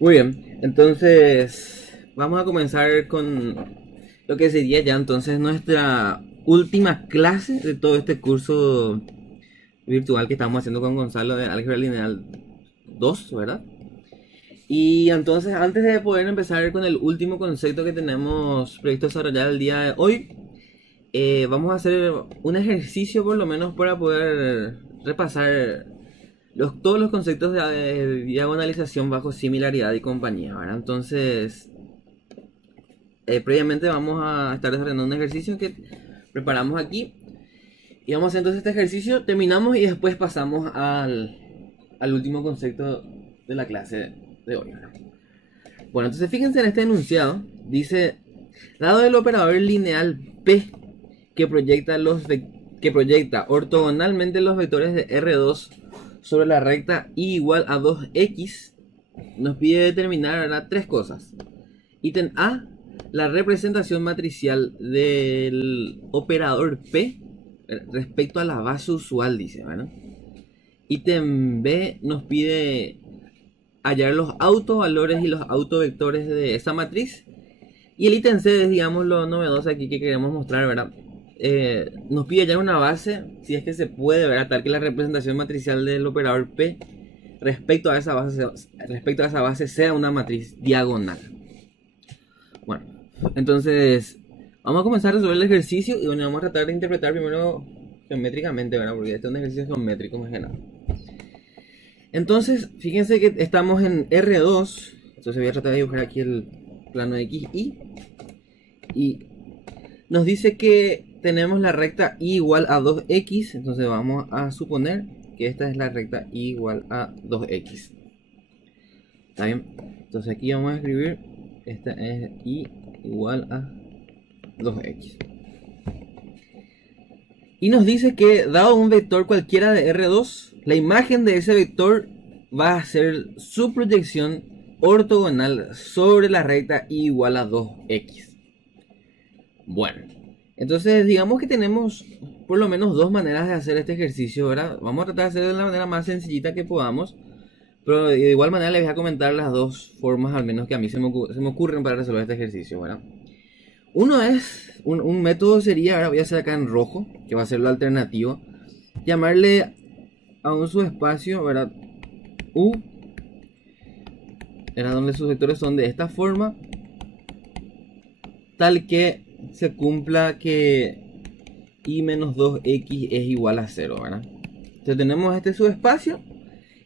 Muy bien, entonces vamos a comenzar con lo que sería ya entonces nuestra última clase de todo este curso virtual que estamos haciendo con Gonzalo de Álgebra Lineal 2, ¿verdad? Y entonces antes de poder empezar con el último concepto que tenemos previsto desarrollar el día de hoy, vamos a hacer un ejercicio por lo menos para poder repasar todos los conceptos de diagonalización bajo similaridad y compañía, ¿verdad? Entonces, previamente vamos a estar desarrollando un ejercicio que preparamos aquí. Y vamos a hacer entonces este ejercicio, terminamos y después pasamos al último concepto de la clase de hoy, ¿verdad? Bueno, entonces fíjense en este enunciado. Dice, dado el operador lineal P que proyecta ortogonalmente los vectores de R2 sobre la recta y igual a 2x, nos pide determinar ahora tres cosas. Ítem A, la representación matricial del operador P respecto a la base usual, dice, ¿verdad? Ítem B nos pide hallar los autovalores y los autovectores de esa matriz. Y el ítem C es, digamos, lo novedoso aquí que queremos mostrar, ¿verdad? Nos pide hallar una base, si es que se puede, ¿verdad? Tal que la representación matricial del operador P respecto a esa base sea una matriz diagonal. Bueno, entonces vamos a comenzar a resolver el ejercicio y bueno, vamos a tratar de interpretar primero geométricamente, ¿verdad? Porque este es un ejercicio geométrico más que nada. Entonces, fíjense que estamos en R2, entonces voy a tratar de dibujar aquí el plano XY y nos dice que tenemos la recta y igual a 2x, entonces vamos a suponer que esta es la recta y igual a 2x. ¿Está bien? Entonces aquí vamos a escribir, esta es y igual a 2x. Y nos dice que dado un vector cualquiera de R2, la imagen de ese vector va a ser su proyección ortogonal sobre la recta y igual a 2x. Bueno, entonces digamos que tenemos por lo menos dos maneras de hacer este ejercicio, ¿verdad? Vamos a tratar de hacerlo de la manera más sencillita que podamos, pero de igual manera les voy a comentar las dos formas al menos que a mí se me ocurren para resolver este ejercicio, ¿verdad? Uno es, un método sería, ahora voy a hacer acá en rojo, que va a ser lo alternativo, llamarle a un subespacio, ¿verdad? U, era donde sus vectores son de esta forma, tal que se cumpla que y menos 2x es igual a 0, ¿verdad? Entonces tenemos este subespacio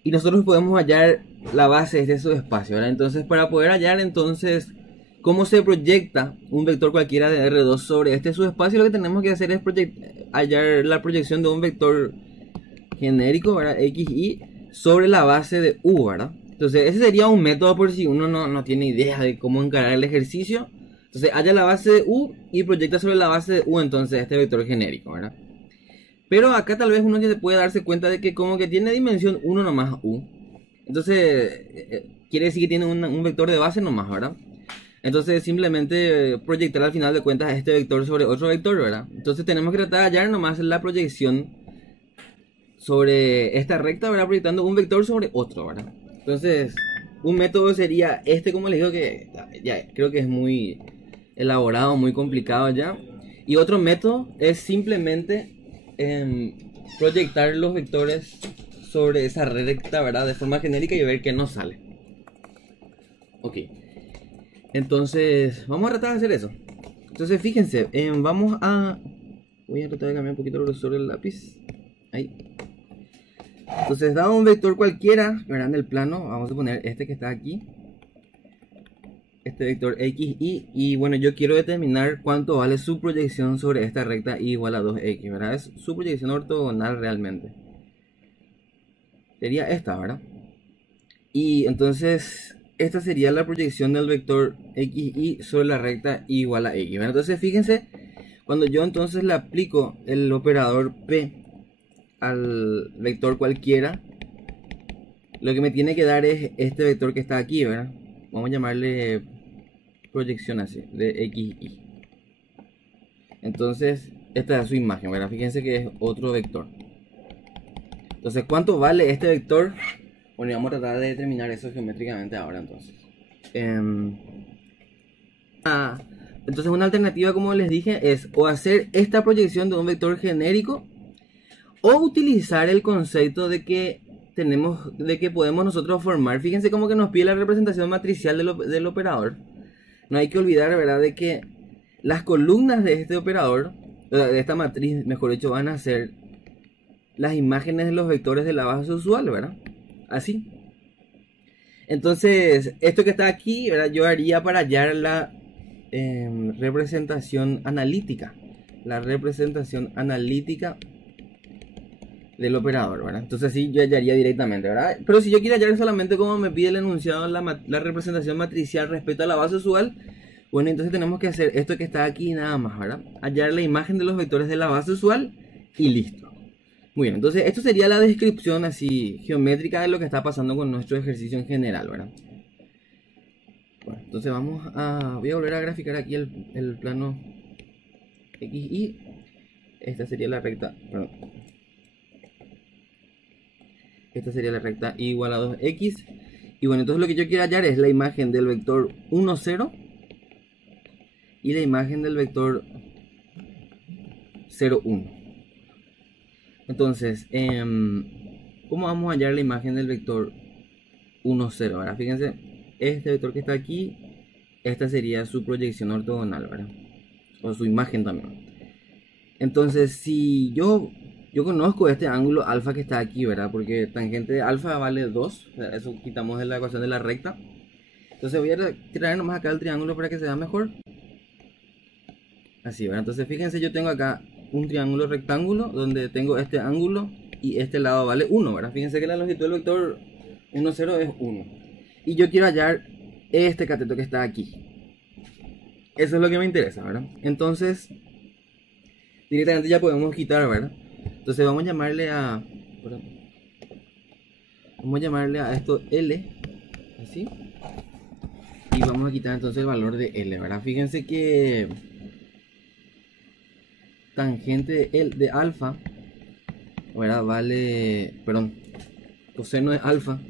y nosotros podemos hallar la base de este subespacio, ¿verdad? Entonces para poder hallar entonces cómo se proyecta un vector cualquiera de R2 sobre este subespacio, lo que tenemos que hacer es hallar la proyección de un vector genérico, ¿verdad? XY sobre la base de U, ¿verdad? Entonces ese sería un método por si uno no tiene idea de cómo encarar el ejercicio. Entonces halla la base de U y proyecta sobre la base de U entonces este vector genérico, ¿verdad? Pero acá tal vez uno ya se puede darse cuenta de que como que tiene dimensión 1 nomás U. Entonces quiere decir que tiene un vector de base nomás, ¿verdad? Entonces simplemente proyectar al final de cuentas este vector sobre otro vector, ¿verdad? Entonces tenemos que tratar de hallar nomás la proyección sobre esta recta, ¿verdad? Proyectando un vector sobre otro, ¿verdad? Entonces un método sería este, como les digo, que ya creo que es muy elaborado, muy complicado ya. Y otro método es simplemente proyectar los vectores sobre esa recta, ¿verdad? De forma genérica y ver qué nos sale. Ok. Entonces, vamos a tratar de hacer eso. Entonces, fíjense, voy a tratar de cambiar un poquito el grosor del lápiz. Ahí. Entonces, dado un vector cualquiera, ¿verdad? En el plano, vamos a poner este que está aquí. Este vector XY. Y bueno, yo quiero determinar cuánto vale su proyección sobre esta recta y igual a 2x, ¿verdad? Es su proyección ortogonal realmente. Sería esta, ¿verdad? Y entonces esta sería la proyección del vector XY sobre la recta igual a X, ¿verdad? Entonces fíjense, cuando yo entonces le aplico el operador P al vector cualquiera, lo que me tiene que dar es este vector que está aquí, ¿verdad? Vamos a llamarle proyección así, de XY. Entonces esta es su imagen, ¿verdad? Fíjense que es otro vector. Entonces, ¿cuánto vale este vector Bueno, y vamos a tratar de determinar eso geométricamente ahora entonces. Em, entonces una alternativa, como les dije, es o hacer esta proyección de un vector genérico o utilizar el concepto de que podemos nosotros formar. Fíjense cómo que nos pide la representación matricial del operador. No hay que olvidar, ¿verdad?, de que las columnas de este operador, de esta matriz, mejor dicho, van a ser las imágenes de los vectores de la base usual, ¿verdad? Así. Entonces, esto que está aquí, ¿verdad?, yo haría para hallar la representación analítica. La representación analítica del operador, ¿verdad? Entonces así yo hallaría directamente, ¿verdad? Pero si yo quiero hallar solamente como me pide el enunciado la representación matricial respecto a la base usual, bueno, entonces tenemos que hacer esto que está aquí nada más, ¿verdad? Hallar la imagen de los vectores de la base usual y listo. Muy bien, entonces esto sería la descripción así geométrica de lo que está pasando con nuestro ejercicio en general, ¿verdad? Bueno, entonces voy a volver a graficar aquí el plano XY. Esta sería la recta, perdón. Esta sería la recta y igual a 2x. Y bueno, entonces lo que yo quiero hallar es la imagen del vector 1, 0 y la imagen del vector 0, 1. Entonces, ¿cómo vamos a hallar la imagen del vector 1, 0? Ahora, fíjense, este vector que está aquí, esta sería su proyección ortogonal, ¿verdad? O su imagen también. Entonces, si yo conozco este ángulo alfa que está aquí, ¿verdad? Porque tangente de alfa vale 2. O sea, eso quitamos de la ecuación de la recta. Entonces voy a traer nomás acá el triángulo para que se vea mejor. Así, ¿verdad? Entonces fíjense, yo tengo acá un triángulo rectángulo donde tengo este ángulo y este lado vale 1, ¿verdad? Fíjense que la longitud del vector 1, 0 es 1. Y yo quiero hallar este cateto que está aquí. Eso es lo que me interesa, ¿verdad? Entonces, directamente ya podemos quitar, ¿verdad? Entonces vamos a llamarle a esto L, así, y vamos a quitar entonces el valor de L, ¿verdad? Fíjense que tangente de alfa, ¿verdad?, coseno de alfa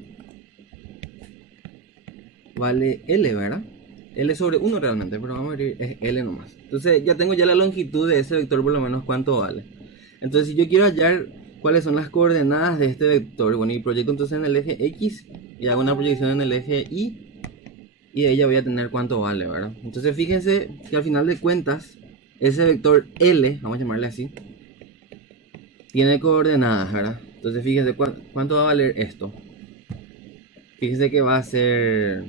vale L, ¿verdad? L sobre 1 realmente, pero vamos a ver, es L nomás. Entonces ya tengo ya la longitud de ese vector, por lo menos cuánto vale. Entonces si yo quiero hallar cuáles son las coordenadas de este vector, bueno, y proyecto entonces en el eje X y hago una proyección en el eje Y, y de ella voy a tener cuánto vale, ¿verdad? Entonces fíjense que al final de cuentas ese vector L, vamos a llamarle así, tiene coordenadas, ¿verdad? Entonces fíjense cuánto va a valer esto. Fíjense que va a ser,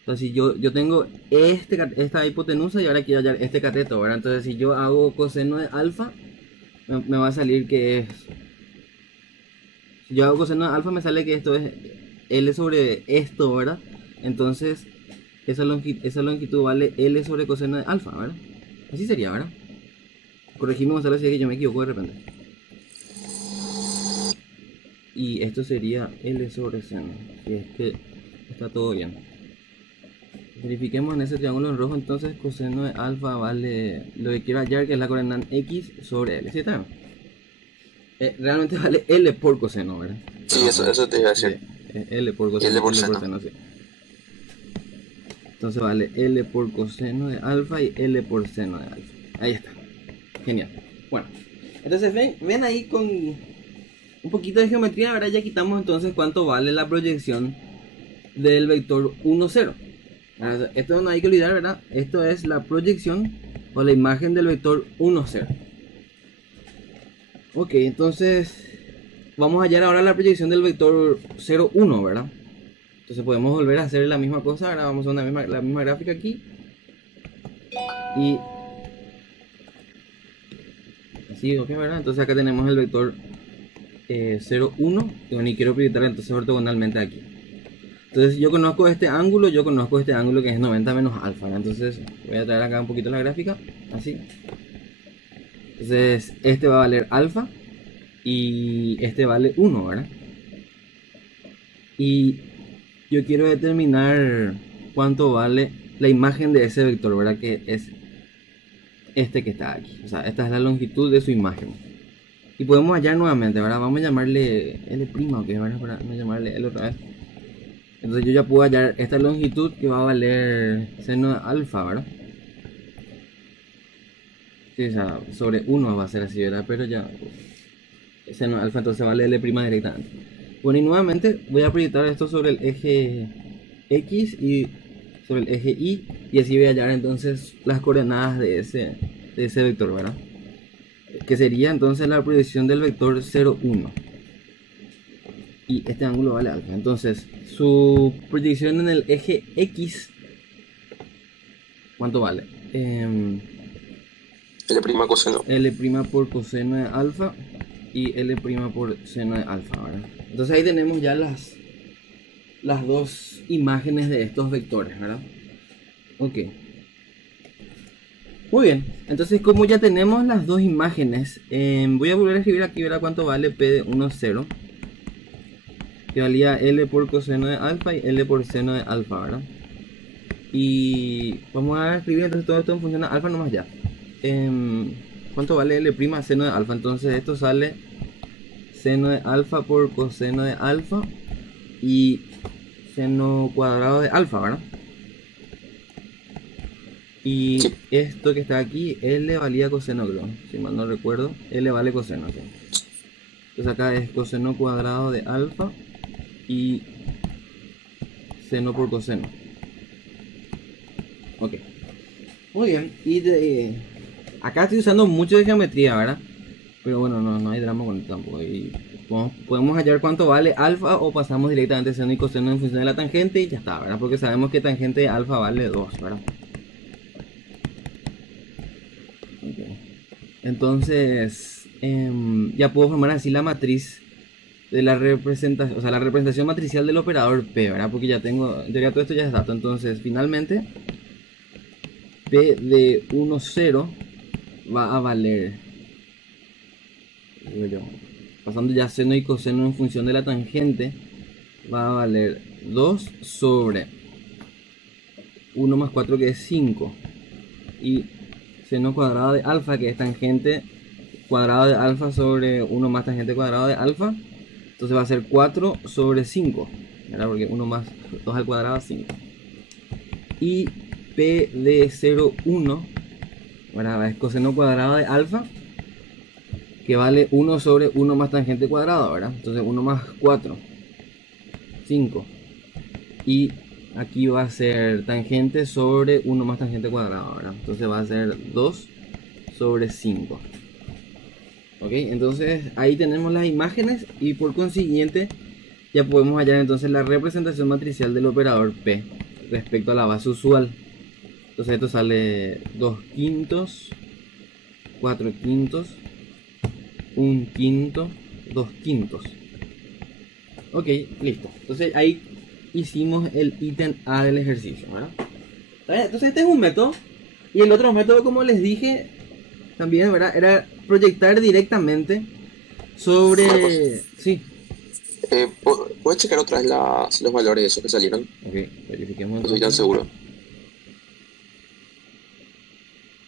entonces si yo tengo esta hipotenusa y ahora quiero hallar este cateto, ¿verdad? Entonces si yo hago coseno de alfa, me va a salir que es, si yo hago coseno de alfa me sale que esto es L sobre esto, ¿verdad? Entonces esa longitud vale L sobre coseno de alfa, ¿verdad? Así sería, ¿verdad? Corregimos, Gonzalo, si es que yo me equivoco de repente. Y esto sería L sobre seno, si es que está todo bien. Verifiquemos en ese triángulo en rojo, entonces coseno de alfa vale lo que quiero hallar, que es la coordenada X sobre L, ¿sí está? Realmente vale L por coseno, ¿verdad? Sí, eso te iba a decir. L por coseno. L por seno. Sí. Entonces vale L por coseno de alfa y L por seno de alfa. Ahí está. Genial. Bueno, entonces ven ahí con un poquito de geometría, ¿verdad? Ya quitamos entonces cuánto vale la proyección del vector 1, 0. Esto no hay que olvidar, ¿verdad? Esto es la proyección o la imagen del vector 1, 0. Ok, entonces vamos a hallar ahora la proyección del vector 0, 1, ¿verdad? Entonces podemos volver a hacer la misma cosa. Ahora vamos a hacer la misma gráfica aquí. Y así, ok, ¿verdad? Entonces acá tenemos el vector 0, 1. Y quiero proyectar entonces ortogonalmente aquí. Entonces si yo conozco este ángulo, que es 90 menos alfa, ¿verdad? Entonces voy a traer acá un poquito la gráfica. Así. Entonces este va a valer alfa. Y este vale 1, ¿verdad? Y yo quiero determinar cuánto vale la imagen de ese vector, ¿verdad? Que es este que está aquí. O sea, esta es la longitud de su imagen. Y podemos hallar nuevamente, ¿verdad? Vamos a llamarle L', que ¿verdad? Para no llamarle L otra vez. Entonces yo ya puedo hallar esta longitud que va a valer seno de alfa, ¿verdad? Sí, o sea, sobre 1 va a ser así, ¿verdad? Pero ya seno de alfa entonces vale L' directamente. Bueno, y nuevamente voy a proyectar esto sobre el eje X y sobre el eje Y, y así voy a hallar entonces las coordenadas de ese vector, ¿verdad? Que sería entonces la proyección del vector 0, 1. Y este ángulo vale alfa. Entonces, su proyección en el eje X, ¿cuánto vale? L' coseno. L' por coseno de alfa y L' por seno de alfa, ¿verdad? Entonces ahí tenemos ya las dos imágenes de estos vectores, ¿verdad? Ok. Muy bien, entonces como ya tenemos las dos imágenes, voy a volver a escribir aquí, ¿verdad? Cuánto vale P de 1, 0. Que valía L por coseno de alfa y L por seno de alfa, ¿verdad? Y vamos a escribir entonces todo esto en función de alfa nomás ya. ¿Cuánto vale L' seno de alfa? Entonces esto sale seno de alfa por coseno de alfa y seno cuadrado de alfa, ¿verdad? Y Sí. esto que está aquí, L valía coseno, creo, si mal no recuerdo. L vale coseno, ¿sí? Entonces acá es coseno cuadrado de alfa y seno por coseno. Ok. Muy bien. Y acá estoy usando mucho de geometría, ¿verdad? Pero bueno, no hay drama con esto tampoco. Y podemos hallar cuánto vale alfa o pasamos directamente seno y coseno en función de la tangente y ya está, ¿verdad? Porque sabemos que tangente de alfa vale 2, ¿verdad? Entonces, ya puedo formar así la matriz de la representación, o sea, la representación matricial del operador P, ¿verdad? Porque ya tengo, en teoría todo esto ya es dato. Entonces, finalmente, P de 1, 0 va a valer, digo yo, pasando ya seno y coseno en función de la tangente, va a valer 2 sobre 1 más 4, que es 5. Y seno cuadrado de alfa, que es tangente cuadrado de alfa sobre 1 más tangente cuadrado de alfa. Entonces va a ser 4 sobre 5, ¿verdad? Porque 1 más 2 al cuadrado es 5. Y P de 0, 1, ¿verdad? Es coseno cuadrado de alfa, que vale 1 sobre 1 más tangente cuadrado, ¿verdad? Entonces 1 más 4, 5. Y aquí va a ser tangente sobre 1 más tangente cuadrado, ¿verdad? Entonces va a ser 2 sobre 5. Ok, entonces ahí tenemos las imágenes y por consiguiente ya podemos hallar entonces la representación matricial del operador P respecto a la base usual. Entonces esto sale 2 quintos, 4 quintos, 1 quinto, 2 quintos. Ok, listo. Entonces ahí hicimos el ítem A del ejercicio, ¿verdad? Entonces este es un método. Y el otro método, como les dije también, ¿verdad? Era proyectar directamente sobre... Sí. ¿Puedes checar otra vez los valores de esos que salieron? Ok, verifiquemos. No estoy tan seguro.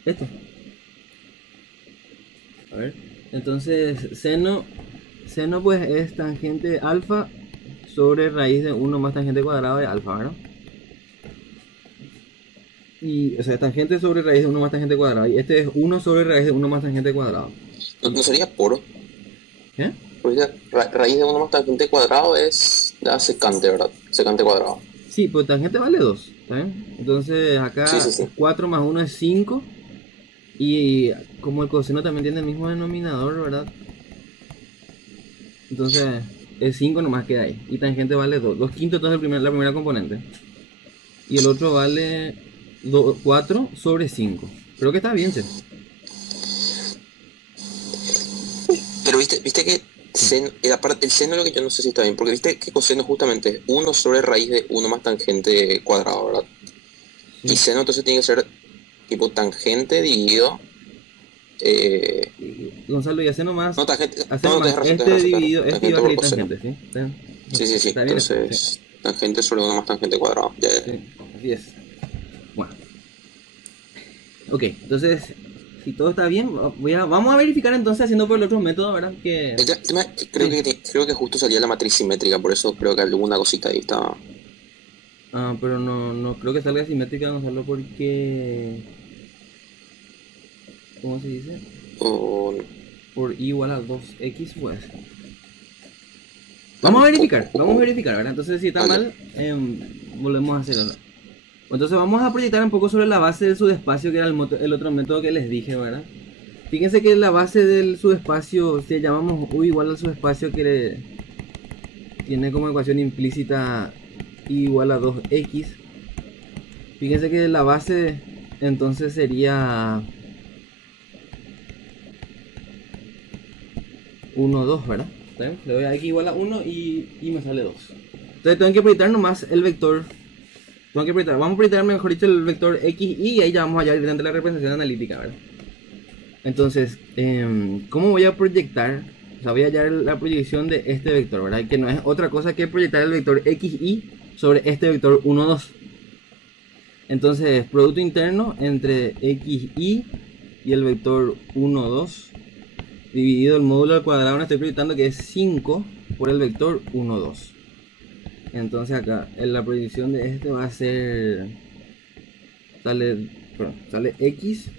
Esto. A ver. Entonces, seno pues es tangente de alfa sobre raíz de 1 más tangente cuadrado de alfa, ¿verdad? Y, o sea, tangente sobre raíz de 1 más tangente cuadrado. Y este es 1 sobre raíz de 1 más tangente cuadrado. ¿No sería por? ¿Qué? Porque raíz de 1 más tangente cuadrado es la secante, ¿verdad? Secante cuadrado. Sí, pues tangente vale 2, ¿está bien? Entonces acá Sí. 4 más 1 es 5. Y como el coseno también tiene el mismo denominador, ¿verdad? Entonces el 5 nomás queda ahí. Y tangente vale 2. 2 quintos entonces la primera componente. Y el otro vale 4 sobre 5. Creo que está bien, ¿sí? Pero viste que el seno lo que yo no sé si está bien, porque viste que coseno justamente es 1 sobre raíz de 1 más tangente cuadrado, ¿verdad? Sí. Y seno entonces tiene que ser tipo tangente dividido... Gonzalo, y hace nomás... No, tangente, Hace no, nomás tenés razón, este dividido, este tangente iba a por salir coseno. tangente, ¿sí? Sí, ¿Está bien esto? entonces Sí. tangente sobre 1 más tangente cuadrado. Ya. Sí, así es. Bueno. Ok, entonces si todo está bien, vamos a verificar entonces haciendo por el otro método, ¿verdad? El tema es que creo que justo salía la matriz simétrica, por eso creo que alguna cosita ahí estaba. Ah, pero no creo que salga simétrica, no salgo porque... ¿Cómo se dice? O- Por i igual a 2x, pues. Vamos a verificar, ¿verdad? Entonces si está Vale. mal, volvemos a hacerlo. Entonces vamos a proyectar un poco sobre la base del subespacio, que era el otro método que les dije, ¿verdad? Fíjense que la base del subespacio, si llamamos u igual al subespacio, que tiene como ecuación implícita i igual a 2x. Fíjense que la base entonces sería 1, 2, ¿verdad? Le doy a x igual a 1 y me sale 2. Entonces tengo que proyectar nomás el vector. Vamos a proyectar mejor dicho el vector x y ahí ya vamos a hallar directamente la representación analítica, ¿verdad? Entonces, ¿cómo voy a proyectar? O sea, voy a hallar la proyección de este vector, ¿verdad? Que no es otra cosa que proyectar el vector xy sobre este vector 1, 2. Entonces, producto interno entre xy y el vector 1, 2 dividido el módulo al cuadrado, me estoy proyectando que es 5 por el vector 1, 2. Entonces acá en la proyección de este va a ser sale x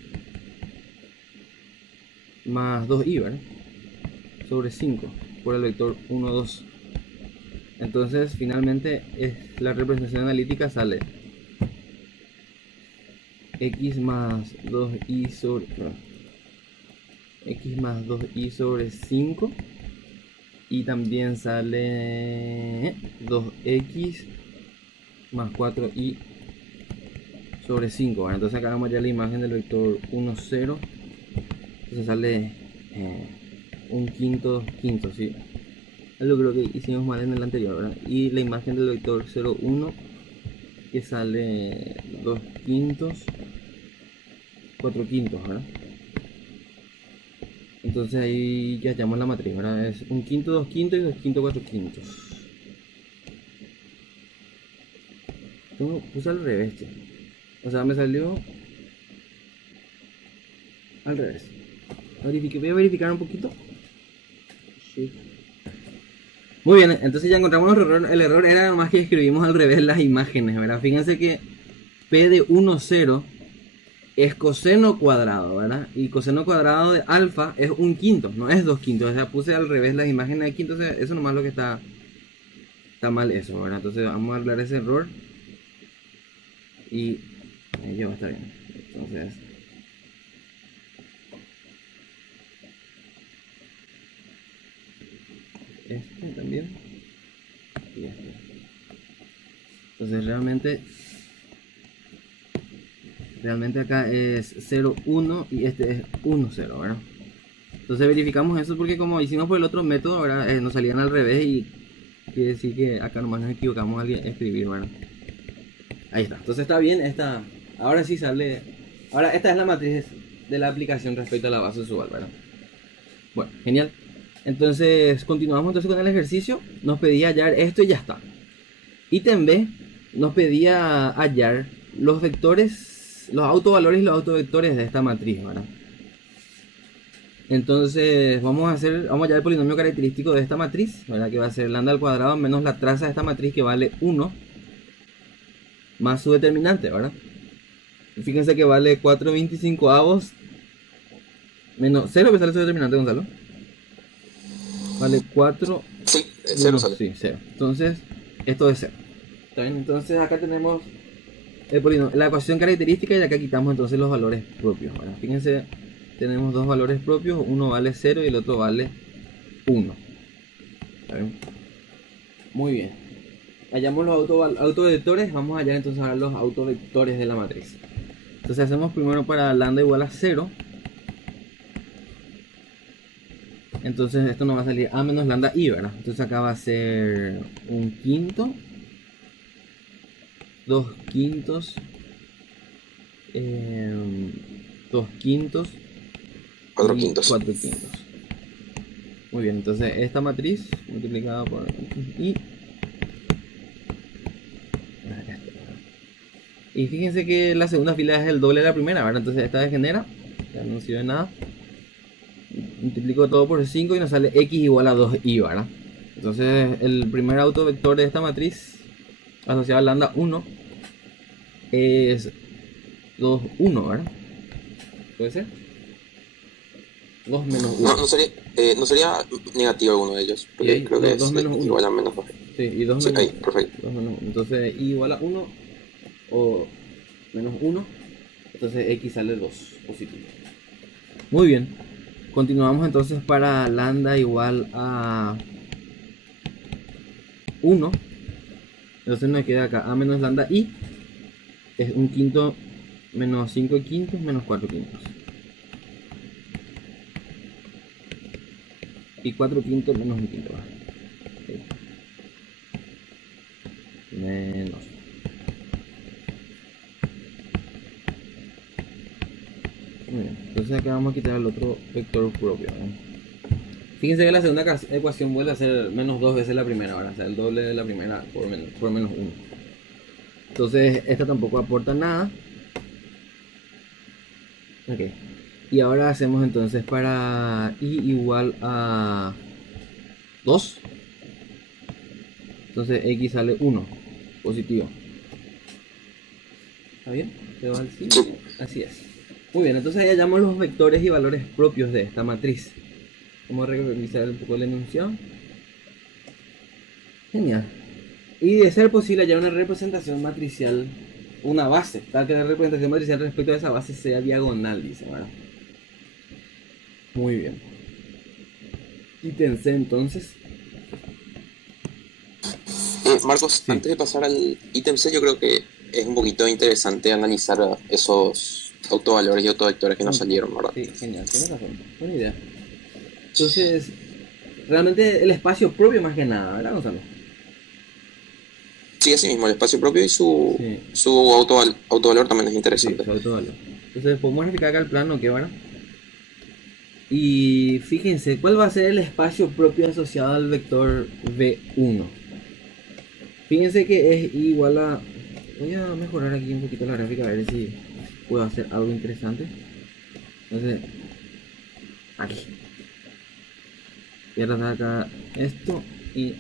más 2y, ¿verdad? Sobre 5 por el vector 1, 2. Entonces finalmente la representación analítica sale x más 2y sobre x más 2y sobre 5, y también sale 2x más 4y sobre 5, ¿verdad? Entonces acá vamos ya la imagen del vector 1, 0. Entonces sale un quinto, ¿sí? Algo creo que hicimos mal en el anterior, ¿verdad? Y la imagen del vector 0, 1, que sale 2 quintos, 4 quintos, ¿verdad? Entonces ahí ya hallamos la matriz, ¿verdad? Es 1 quinto, 2 quintos y 2 quintos, 4 quintos. Puse al revés, che. O sea, me salió al revés. Voy a verificar un poquito. Sí. Muy bien, entonces ya encontramos el error. El error era más que escribimos al revés las imágenes, ¿verdad? Fíjense que P de 1, 0 es coseno cuadrado, ¿verdad? Y coseno cuadrado de alfa es 1 quinto, no es 2 quintos. O sea, puse al revés las imágenes aquí, entonces eso nomás lo que está mal eso, ¿verdad? Entonces vamos a arreglar ese error y ya va a estar bien. Entonces este también y este. Entonces realmente acá es 0, 1 y este es 1, 0, ¿verdad? Entonces verificamos eso porque como hicimos por el otro método, ¿verdad? Nos salían al revés y quiere decir que acá nomás nos equivocamos al escribir, ¿verdad? Ahí está, entonces está bien, ahora sí sale. Ahora esta es la matriz de la aplicación respecto a la base usual, ¿verdad? Bueno, genial. Entonces continuamos entonces con el ejercicio. Nos pedía hallar esto y ya está. Ítem B nos pedía hallar los vectores, los autovalores y los autovectores de esta matriz, ¿verdad? Entonces vamos a hallar el polinomio característico de esta matriz, ¿verdad? Que va a ser lambda al cuadrado menos la traza de esta matriz, que vale 1 más su determinante, ¿verdad? Fíjense que vale 4/25 menos 0, que sale su determinante, Gonzalo. Vale 4. Sí, 0 sale. Sí, 0. Entonces, esto es 0. ¿Está bien? Entonces acá tenemos la ecuación característica y acá quitamos entonces los valores propios, ¿verdad? Fíjense, tenemos dos valores propios, uno vale 0 y el otro vale 1. ¿Está bien? Muy bien. Hallamos los autovectores, vamos a hallar entonces ahora los autovectores de la matriz. Entonces hacemos primero para lambda igual a 0. Entonces esto nos va a salir a menos lambda i, ¿verdad? Entonces acá va a ser 1 quinto, 2 quintos, 2 quintos, 4 quintos. 4 quintos. Muy bien, entonces esta matriz multiplicada por i. Y fíjense que la segunda fila es el doble de la primera, ¿verdad? Entonces esta degenera. sea, no sirve de nada. Multiplico todo por 5 y nos sale x igual a 2i, ¿verdad? Entonces el primer autovector de esta matriz asociado al lambda 1 es 2, 1, ¿verdad? ¿Puede ser? 2 menos 1. No sería negativo alguno de ellos. Porque ahí, creo que 2 es menos 1. igual a menos 2. Sí, y 2 Sí, menos ahí, perfecto. 2 menos 1. Entonces i igual a 1 o menos 1. Entonces x sale 2 positivo. Muy bien. Continuamos entonces para lambda igual a 1. Entonces nos queda acá a menos lambda i. Es 1/5 menos 5 quintos menos 4 quintos. Y 4 quintos menos 1 quinto. Okay. Menos. Muy bien. Entonces acá vamos a quitar el otro vector propio, ¿eh? Fíjense que la segunda ecuación vuelve a ser menos 2 veces la primera, ¿verdad? O sea, el doble de la primera por menos 1. Entonces esta tampoco aporta nada. Ok. Y ahora hacemos entonces para i igual a 2. Entonces x sale 1, positivo. ¿Está bien? ¿Te va al sí? Así es. Muy bien, entonces ahí hallamos los vectores y valores propios de esta matriz. Vamos a revisar un poco el enunciado. Genial. Y de ser posible hallar una representación matricial, una base, tal que la representación matricial respecto a esa base sea diagonal, dice, ¿verdad? Muy bien. Ítem C entonces. Marcos, Sí. antes de pasar al ítem C, yo creo que es un poquito interesante analizar esos autovalores y autovectores que nos salieron, ¿verdad? Sí, genial, tienes razón. Buena idea. Entonces, realmente el espacio propio más que nada, ¿verdad, Gonzalo? Sí, así mismo, el espacio propio y su Sí. autovalor también es Sí, interesante. sobre todo. Entonces, podemos verificar acá el plano, ¿qué van? Y fíjense, ¿cuál va a ser el espacio propio asociado al vector V1? Fíjense que es igual a... Voy a mejorar aquí un poquito la gráfica a ver si puedo hacer algo interesante. Entonces, aquí. Voy a trazar acá esto y...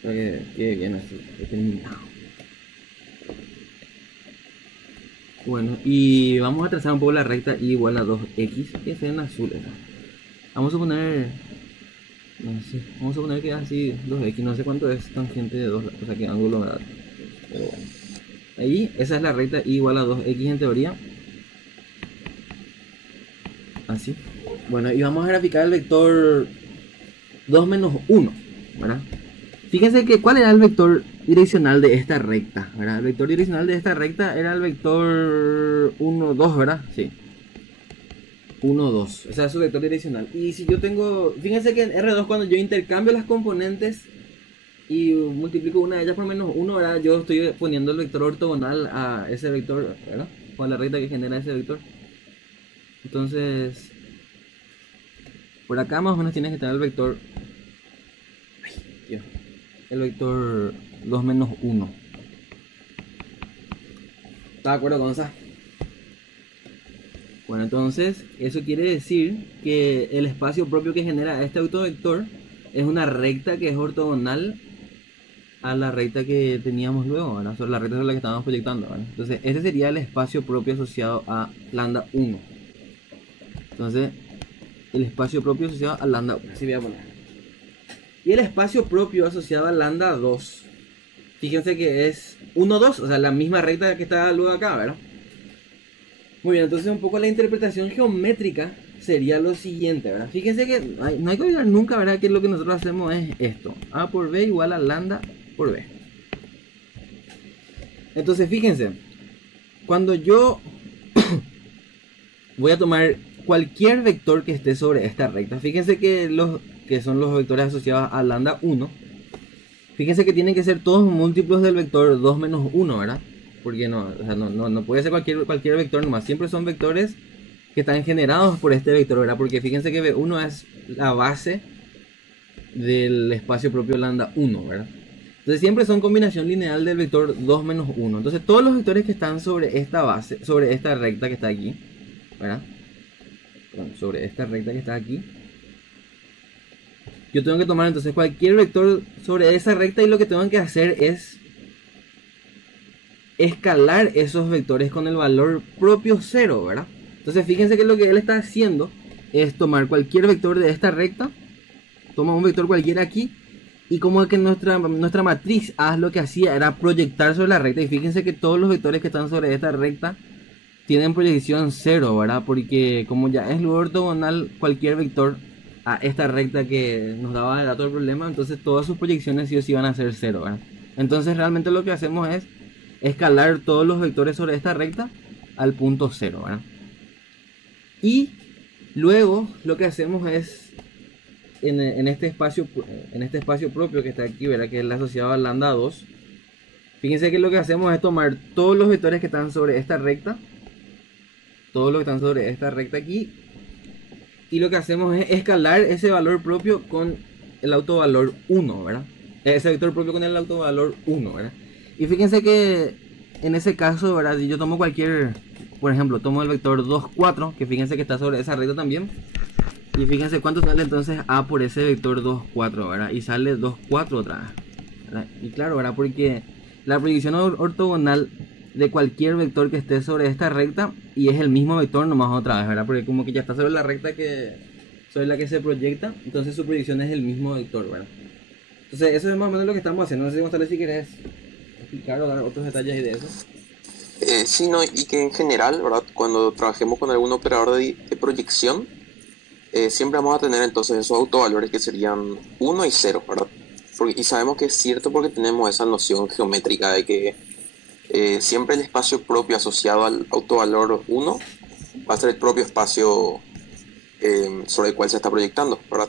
para que quede bien así, determinado. Bueno, y vamos a trazar un poco la recta y igual a 2x, que sea en azul, ¿no? Vamos a poner... no sé, vamos a suponer que es así 2x, no sé cuánto es tangente de 2, o sea que ángulo, ¿verdad? Pero bueno. Ahí, esa es la recta y igual a 2x en teoría. Así. Bueno, y vamos a graficar el vector 2 menos 1, ¿verdad? Fíjense que cuál era el vector direccional de esta recta, ¿verdad? El vector direccional de esta recta era el vector 1, 2, ¿verdad? Sí. 1, 2. Ese es su vector direccional. Y si yo tengo... Fíjense que en R2 cuando yo intercambio las componentes y multiplico una de ellas por menos 1, ¿verdad? Yo estoy poniendo el vector ortogonal a ese vector, ¿verdad? Con la recta que genera ese vector. Entonces... por acá más o menos tienes que tener el vector... ay, Dios. El vector 2 menos 1. ¿Estás de acuerdo con esa? Bueno, entonces eso quiere decir que el espacio propio que genera este autovector es una recta que es ortogonal a la recta que teníamos luego, ¿verdad? Sobre la recta sobre la que estábamos proyectando, ¿verdad? Entonces este sería el espacio propio asociado a lambda 1. Entonces el espacio propio asociado a lambda 1. Así voy a poner. Y el espacio propio asociado a lambda 2. Fíjense que es 1, 2, o sea, la misma recta que está luego acá, ¿verdad? Muy bien, entonces un poco la interpretación geométrica sería lo siguiente, ¿verdad? Fíjense que no hay que olvidar nunca, ¿verdad? Que lo que nosotros hacemos es esto. A por B igual a lambda por B. Entonces, fíjense. Cuando yo voy a tomar cualquier vector que esté sobre esta recta, fíjense que los que son los vectores asociados a lambda 1, fíjense que tienen que ser todos múltiplos del vector 2 menos 1, ¿verdad? Porque no, o sea, no puede ser cualquier vector nomás. Siempre son vectores que están generados por este vector, ¿verdad? Porque fíjense que V1 es la base del espacio propio lambda 1, ¿verdad? Entonces siempre son combinación lineal del vector 2 menos 1. Entonces todos los vectores que están sobre esta base, sobre esta recta que está aquí, ¿verdad? Bueno, sobre esta recta que está aquí, yo tengo que tomar entonces cualquier vector sobre esa recta, y lo que tengo que hacer es escalar esos vectores con el valor propio 0, ¿verdad? Entonces fíjense que lo que él está haciendo es tomar cualquier vector de esta recta, toma un vector cualquiera aquí, y como que nuestra matriz A lo que hacía era proyectar sobre la recta. Y fíjense que todos los vectores que están sobre esta recta tienen proyección 0, ¿verdad? Porque como ya es luego ortogonal cualquier vector a esta recta que nos daba el dato del problema, entonces todas sus proyecciones sí o sí van a ser 0, ¿verdad? Entonces realmente lo que hacemos es escalar todos los vectores sobre esta recta al punto 0, ¿verdad? Y luego lo que hacemos es en este espacio propio que está aquí, ¿verdad? Que es la asociado a lambda 2. Fíjense que lo que hacemos es tomar todos los vectores que están sobre esta recta, todos los que están sobre esta recta aquí, y lo que hacemos es escalar ese valor propio con el autovalor 1, ¿verdad? Ese vector propio con el autovalor 1, ¿verdad? Y fíjense que en ese caso, ¿verdad? Yo tomo cualquier, por ejemplo, tomo el vector 2, 4, que fíjense que está sobre esa recta también. Y fíjense cuánto sale entonces A por ese vector 2, 4, ¿verdad? Y sale 2, 4 otra vez, ¿verdad? Y claro, ¿verdad? Porque la proyección ortogonal de cualquier vector que esté sobre esta recta, y es el mismo vector nomás otra vez, ¿verdad? Porque como que ya está sobre la recta sobre la que se proyecta, entonces su proyección es el mismo vector, ¿verdad? Entonces eso es más o menos lo que estamos haciendo. No sé, González, si querés explicar o dar otros detalles de eso. Sí, no, y que en general, ¿verdad? Cuando trabajemos con algún operador de proyección, siempre vamos a tener entonces esos autovalores que serían 1 y 0, ¿verdad? Y sabemos que es cierto porque tenemos esa noción geométrica de que siempre el espacio propio asociado al autovalor 1 va a ser el propio espacio sobre el cual se está proyectando, ¿verdad?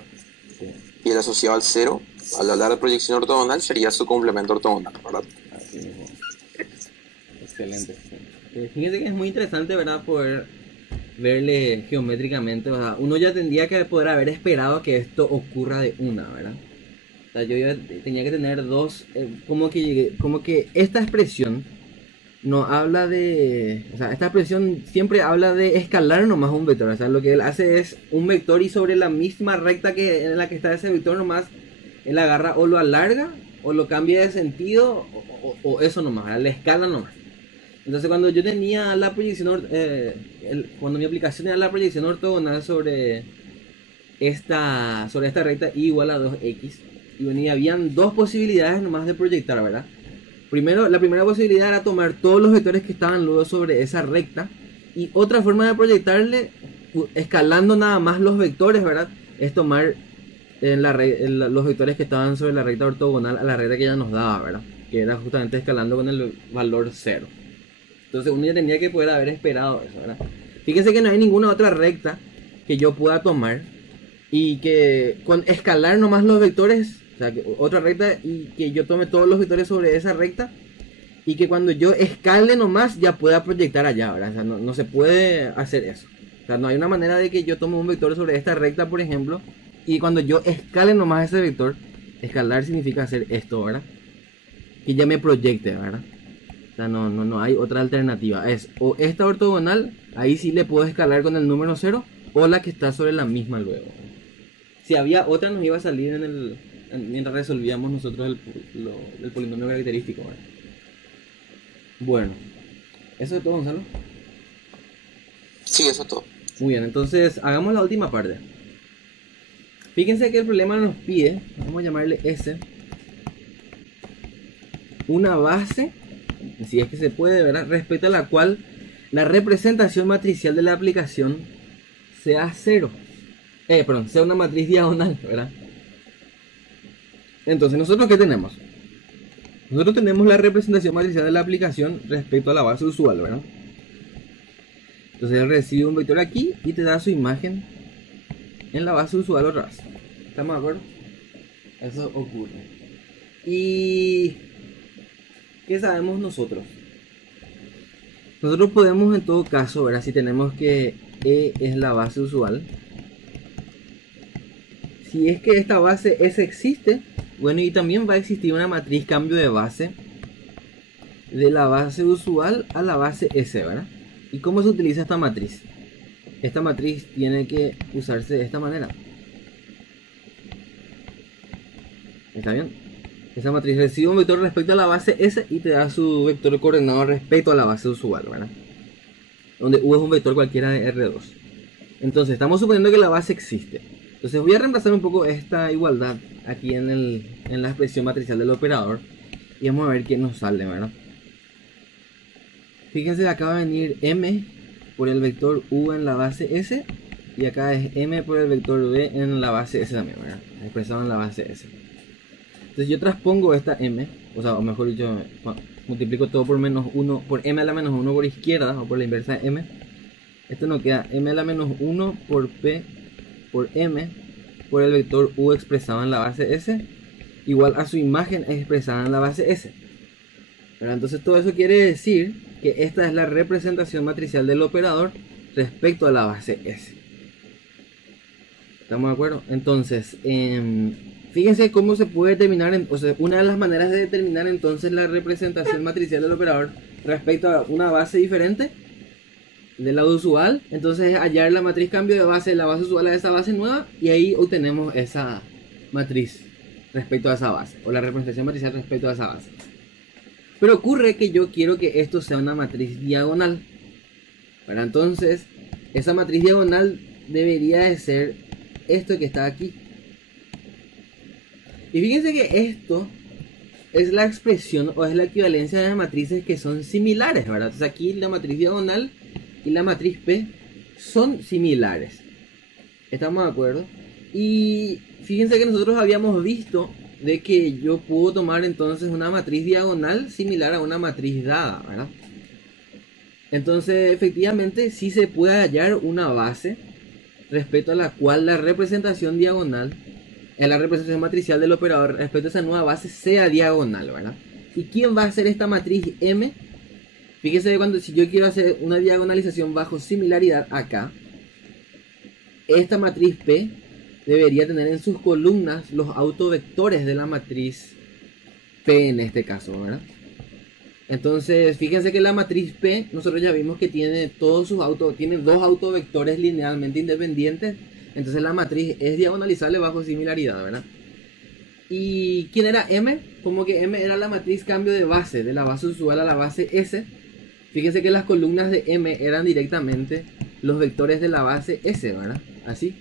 Sí. Y el asociado al 0, al hablar de proyección ortogonal, sería su complemento ortogonal, ¿verdad? Así mismo. Excelente. Fíjense que es muy interesante, ¿verdad? Poder verle geométricamente, o sea, uno ya tendría que poder haber esperado que esto ocurra de una, ¿verdad? O sea, yo ya tenía que tener dos, como que esta expresión no habla de, o sea, esta expresión siempre habla de escalar nomás un vector. O sea, lo que él hace es un vector y sobre la misma recta que en la que está ese vector nomás, él agarra o lo alarga o lo cambia de sentido o eso nomás, ¿verdad? Le escala nomás. Entonces cuando yo tenía la proyección, cuando mi aplicación era la proyección ortogonal sobre esta recta y igual a 2x, y bueno, habían dos posibilidades nomás de proyectar, ¿verdad? La primera posibilidad era tomar todos los vectores que estaban luego sobre esa recta, y otra forma de proyectarle, escalando nada más los vectores, ¿verdad? Es tomar los vectores que estaban sobre la recta ortogonal a la recta que ya nos daba, ¿verdad? Que era justamente escalando con el valor 0. Entonces uno ya tenía que poder haber esperado eso, ¿verdad? Fíjense que no hay ninguna otra recta que yo pueda tomar y que con escalar nomás los vectores, o sea, que otra recta y que yo tome todos los vectores sobre esa recta y que cuando yo escale nomás ya pueda proyectar allá, ¿verdad? O sea, no se puede hacer eso. O sea, no hay una manera de que yo tome un vector sobre esta recta, por ejemplo, y cuando yo escale nomás ese vector, escalar significa hacer esto, ¿verdad? Que ya me proyecte, ¿verdad? O sea, no hay otra alternativa. Es o esta ortogonal, ahí sí le puedo escalar con el número 0, o la que está sobre la misma luego. Si había otra nos iba a salir mientras resolvíamos nosotros el polinomio característico, ¿verdad? Bueno, ¿eso es todo, Gonzalo? Sí, eso es todo. Muy bien, entonces hagamos la última parte. Fíjense que el problema nos pide, vamos a llamarle S, una base, si es que se puede, ¿verdad? Respecto a la cual la representación matricial de la aplicación sea 0. Sea una matriz diagonal, ¿verdad? Entonces, ¿nosotros qué tenemos? Nosotros tenemos la representación matricial de la aplicación respecto a la base usual, ¿verdad? Entonces, él recibe un vector aquí y te da su imagen en la base usual otra vez. ¿Estamos de acuerdo? Eso ocurre. ¿Y qué sabemos nosotros? Nosotros podemos en todo caso, ¿verdad? Si tenemos que E es la base usual, si es que esta base S existe, Bueno, y también va a existir una matriz cambio de base, de la base usual a la base S, ¿verdad? ¿Y cómo se utiliza esta matriz? Esta matriz tiene que usarse de esta manera. ¿Está bien? Esa matriz recibe un vector respecto a la base S y te da su vector coordenado respecto a la base usual, ¿verdad? Donde U es un vector cualquiera de R2. Entonces, estamos suponiendo que la base existe. Entonces, voy a reemplazar un poco esta igualdad aquí en la expresión matricial del operador. Y vamos a ver qué nos sale, ¿verdad? Fíjense, acá va a venir M por el vector U en la base S. Y acá es M por el vector B en la base S también, ¿verdad? Expresado en la base S. Entonces yo transpongo esta M, o mejor dicho, multiplico todo por menos 1, por M a la menos 1 por izquierda, o por la inversa de M. Esto nos queda M a la menos 1 por P por M por el vector U expresado en la base S, igual a su imagen expresada en la base S. Pero entonces todo eso quiere decir que esta es la representación matricial del operador respecto a la base S. ¿Estamos de acuerdo? Entonces, fíjense cómo se puede determinar, una de las maneras de determinar entonces la representación matricial del operador respecto a una base diferente de la usual. Entonces es hallar la matriz cambio de base de la base usual a esa base nueva, y ahí obtenemos esa matriz respecto a esa base, o la representación matricial respecto a esa base. Pero ocurre que yo quiero que esto sea una matriz diagonal. Para entonces, esa matriz diagonal debería de ser esto que está aquí. Y fíjense que esto es la expresión o es la equivalencia de matrices que son similares, ¿verdad? Entonces aquí la matriz diagonal y la matriz P son similares. ¿Estamos de acuerdo? Y fíjense que nosotros habíamos visto de que yo puedo tomar entonces una matriz diagonal similar a una matriz dada, ¿verdad? Entonces efectivamente sí se puede hallar una base respecto a la cual la representación diagonal, la representación matricial del operador respecto a esa nueva base sea diagonal, ¿verdad? ¿Y quién va a hacer esta matriz M? Fíjese que si yo quiero hacer una diagonalización bajo similaridad acá, esta matriz P debería tener en sus columnas los autovectores de la matriz P en este caso, ¿verdad? Entonces, fíjense que la matriz P, nosotros ya vimos que tiene tiene dos autovectores linealmente independientes. Entonces la matriz es diagonalizable bajo similaridad, ¿verdad? ¿Y quién era M? Como que M era la matriz cambio de base, de la base usual a la base S. Fíjense que las columnas de M eran directamente los vectores de la base S, ¿verdad? Así.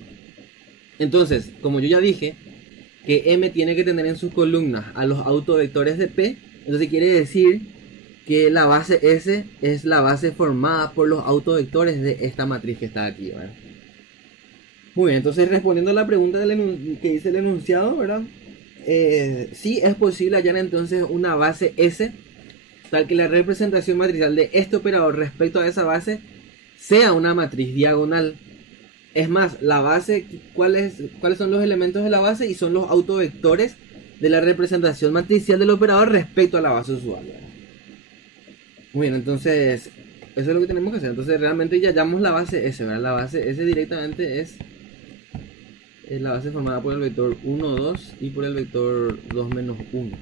Entonces, como yo ya dije, que M tiene que tener en sus columnas a los autovectores de P, entonces quiere decir que la base S es la base formada por los autovectores de esta matriz que está aquí, ¿verdad? Muy bien, entonces respondiendo a la pregunta que dice el enunciado, ¿verdad? Sí es posible hallar entonces una base S tal que la representación matricial de este operador respecto a esa base sea una matriz diagonal. Es más, la base, ¿cuáles son los elementos de la base? Y son los autovectores de la representación matricial del operador respecto a la base usual, ¿verdad? Muy bien, entonces eso es lo que tenemos que hacer. Entonces realmente ya hallamos la base S, ¿verdad? La base S directamente es la base formada por el vector 1, 2 y por el vector 2 menos 1.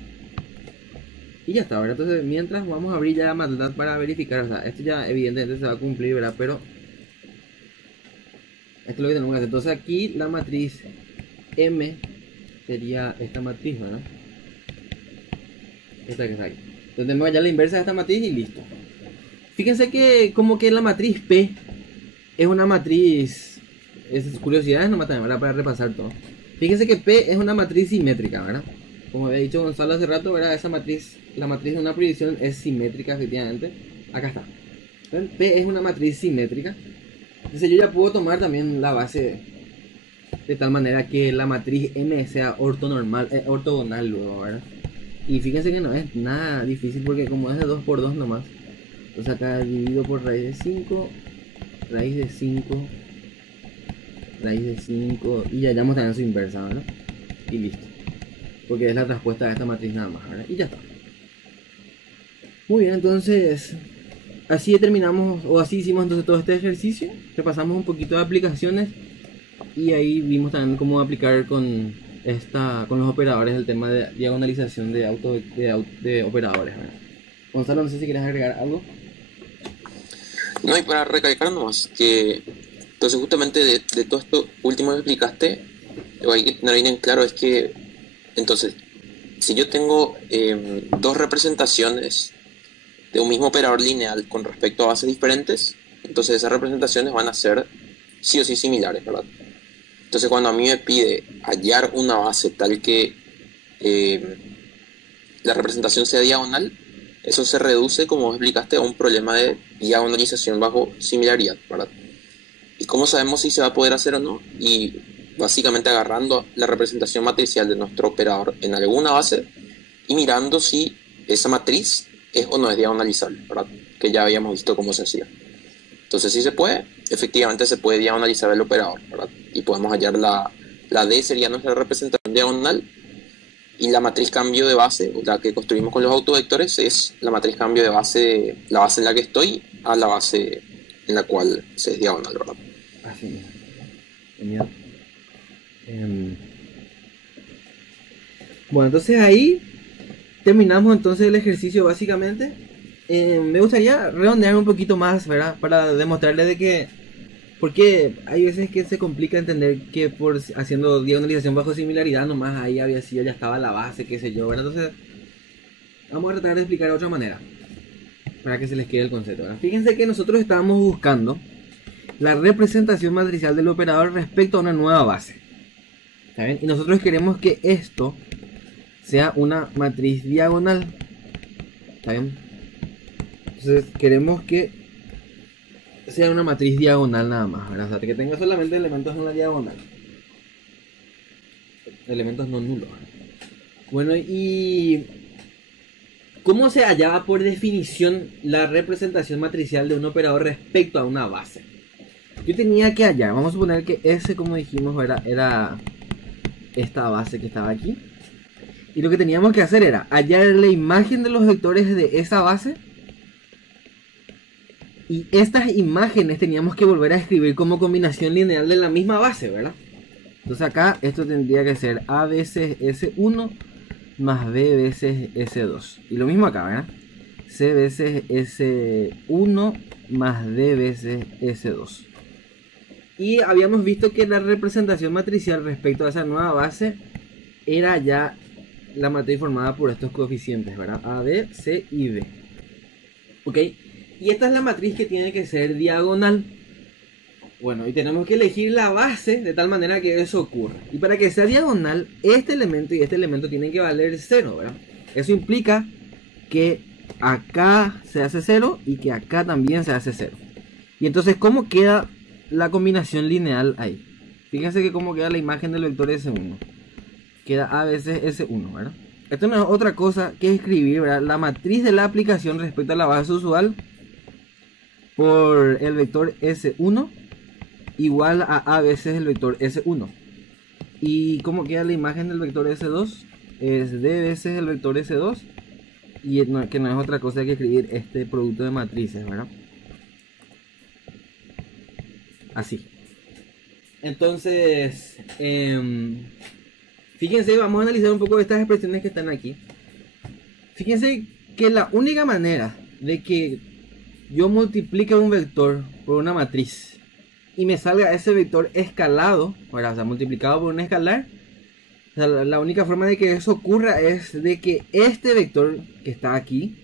Y ya está, ¿verdad? Entonces mientras vamos a abrir ya MATLAB para verificar. O sea, esto ya evidentemente se va a cumplir, ¿verdad? Pero esto es lo que tenemos que hacer. Entonces aquí la matriz M sería esta matriz, ¿verdad? Esta que está aquí. Entonces tenemos ya la inversa de esta matriz y listo. Fíjense que como que la matriz P es una matriz, esas curiosidades nomás también, ¿verdad? Para repasar todo. Fíjense que P es una matriz simétrica, ¿verdad? Como había dicho Gonzalo hace rato, ¿verdad? Esa matriz, la matriz de una proyección es simétrica, efectivamente. Acá está. ¿Ven? P es una matriz simétrica. Entonces yo ya puedo tomar también la base de tal manera que la matriz M sea ortogonal luego, ¿verdad? Y fíjense que no es nada difícil porque como es de 2 por 2 nomás. Entonces acá dividido por raíz de 5, raíz de 5, raíz de 5 y ya hallamos también su inversa, ¿verdad? Y listo. Porque es la respuesta de esta matriz nada más, ¿verdad? Y ya está. Muy bien, entonces así determinamos, o así hicimos entonces todo este ejercicio. Repasamos un poquito de aplicaciones y ahí vimos también cómo aplicar con con los operadores el tema de diagonalización de operadores, ¿verdad? Gonzalo, no sé si quieres agregar algo. No, y para recalcar nomás que, entonces justamente de todo esto último que explicaste, lo que hay que tener bien en claro es que, entonces, si yo tengo dos representaciones de un mismo operador lineal con respecto a bases diferentes, entonces esas representaciones van a ser sí o sí similares, ¿verdad? Entonces cuando a mí me pide hallar una base tal que la representación sea diagonal, eso se reduce, como explicaste, a un problema de diagonalización bajo similaridad, ¿verdad? ¿Y cómo sabemos si se va a poder hacer o no? Y básicamente agarrando la representación matricial de nuestro operador en alguna base y mirando si esa matriz es o no es diagonalizable, ¿verdad? Que ya habíamos visto cómo se hacía. Entonces, si se puede, efectivamente se puede diagonalizar el operador, ¿verdad? Y podemos hallar la D sería nuestra representación diagonal, y la matriz cambio de base, la que construimos con los autovectores, es la matriz cambio de base, la base en la que estoy a la base en la cual se es diagonal, ¿verdad? Así es. Genial. Bueno, entonces ahí terminamos entonces el ejercicio básicamente. Me gustaría redondear un poquito más, ¿verdad? Para demostrarles de que, porque hay veces que se complica entender que por haciendo diagonalización bajo similaridad nomás ahí había sido, ya estaba la base, qué sé yo, ¿verdad? Entonces vamos a tratar de explicar de otra manera para que se les quede el concepto, ¿verdad? Fíjense que nosotros estábamos buscando la representación matricial del operador respecto a una nueva base, ¿está bien? Y nosotros queremos que esto sea una matriz diagonal, ¿está bien? Entonces queremos que sea una matriz diagonal nada más, ¿verdad? O sea, que tenga solamente elementos en la diagonal, elementos no nulos. Bueno, y ¿cómo se hallaba por definición la representación matricial de un operador respecto a una base? Yo tenía que hallar, vamos a suponer que S, como dijimos, era esta base que estaba aquí, y lo que teníamos que hacer era hallar la imagen de los vectores de esa base. Y estas imágenes teníamos que volver a escribir como combinación lineal de la misma base, ¿verdad? Entonces acá esto tendría que ser A veces S1 más B veces S2. Y lo mismo acá, ¿verdad? C veces S1 más D veces S2. Y habíamos visto que la representación matricial respecto a esa nueva base era ya la matriz formada por estos coeficientes, ¿verdad? A, B, C y D. ¿Ok? Y esta es la matriz que tiene que ser diagonal. Bueno, y tenemos que elegir la base de tal manera que eso ocurra. Y para que sea diagonal, este elemento y este elemento tienen que valer 0, ¿verdad? Eso implica que acá se hace 0 y que acá también se hace 0. Y entonces, ¿cómo queda la combinación lineal ahí? Fíjense que cómo queda la imagen del vector S1. Queda A veces S1, ¿verdad? Esto no es otra cosa que escribir, ¿verdad?, la matriz de la aplicación respecto a la base usual por el vector S1 igual a veces el vector S1. ¿Y cómo queda la imagen del vector S2? Es D veces el vector S2. Y que no es otra cosa que escribir este producto de matrices, ¿verdad? Así. Entonces, fíjense, vamos a analizar un poco estas expresiones que están aquí. Fíjense que la única manera de que yo multiplique un vector por una matriz y me salga ese vector escalado, o sea, multiplicado por un escalar, o sea, la única forma de que eso ocurra es de que este vector que está aquí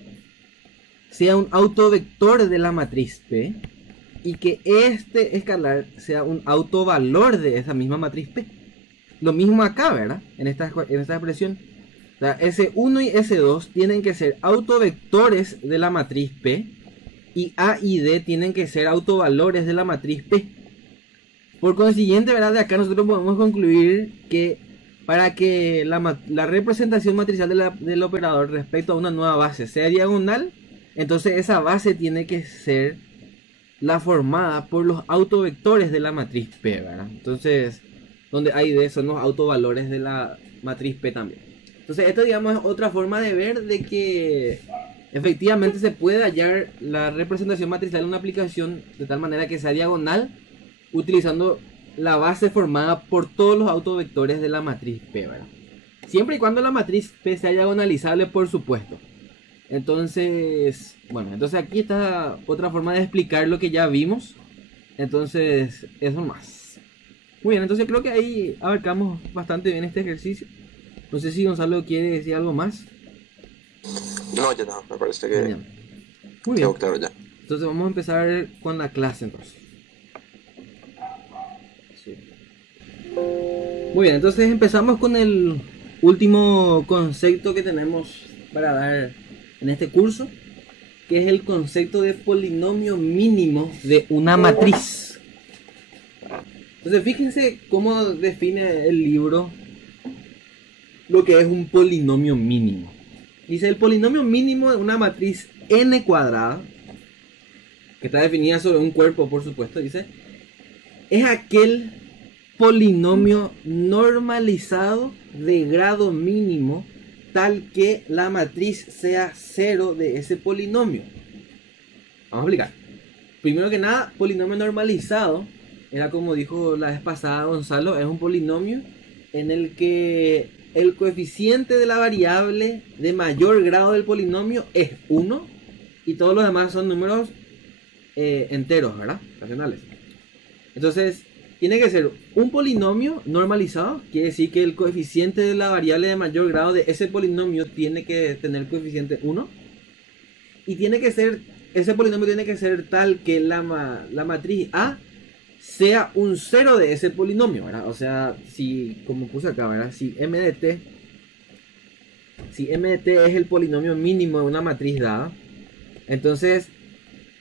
sea un autovector de la matriz P y que este escalar sea un autovalor de esa misma matriz P. Lo mismo acá, ¿verdad? En esta expresión. O sea, S1 y S2 tienen que ser autovectores de la matriz P y A y D tienen que ser autovalores de la matriz P. Por consiguiente, ¿verdad?, de acá nosotros podemos concluir que para que la representación matricial del operador respecto a una nueva base sea diagonal, entonces esa base tiene que ser la formada por los autovectores de la matriz P, ¿verdad? Entonces, donde hay D son los autovalores de la matriz P también. Entonces, esto, digamos, es otra forma de ver de que efectivamente se puede hallar la representación matricial de una aplicación de tal manera que sea diagonal utilizando la base formada por todos los autovectores de la matriz P, ¿verdad? Siempre y cuando la matriz P sea diagonalizable, por supuesto. Entonces, bueno, entonces aquí está otra forma de explicar lo que ya vimos. Entonces, eso más. Muy bien, entonces creo que ahí abarcamos bastante bien este ejercicio. No sé si Gonzalo quiere decir algo más. No, ya no, me parece que Genial. Muy bien. quedó claro ya. Entonces vamos a empezar con la clase entonces. Sí. Muy bien, entonces empezamos con el último concepto que tenemos para dar en este curso, que es el concepto de polinomio mínimo de una matriz. Entonces fíjense cómo define el libro lo que es un polinomio mínimo. Dice: el polinomio mínimo de una matriz n cuadrada, que está definida sobre un cuerpo, por supuesto, dice, es aquel polinomio normalizado de grado mínimo tal que la matriz sea cero de ese polinomio. Vamos a explicar. Primero que nada, polinomio normalizado era, como dijo la vez pasada Gonzalo, es un polinomio en el que el coeficiente de la variable de mayor grado del polinomio es 1 y todos los demás son números enteros, ¿verdad? Racionales. Entonces, tiene que ser un polinomio normalizado, quiere decir que el coeficiente de la variable de mayor grado de ese polinomio tiene que tener coeficiente 1. Y tiene que ser, ese polinomio tiene que ser tal que la matriz A sea un cero de ese polinomio, ¿verdad? O sea, si, como puse acá, ¿verdad? Si m de t es el polinomio mínimo de una matriz dada, entonces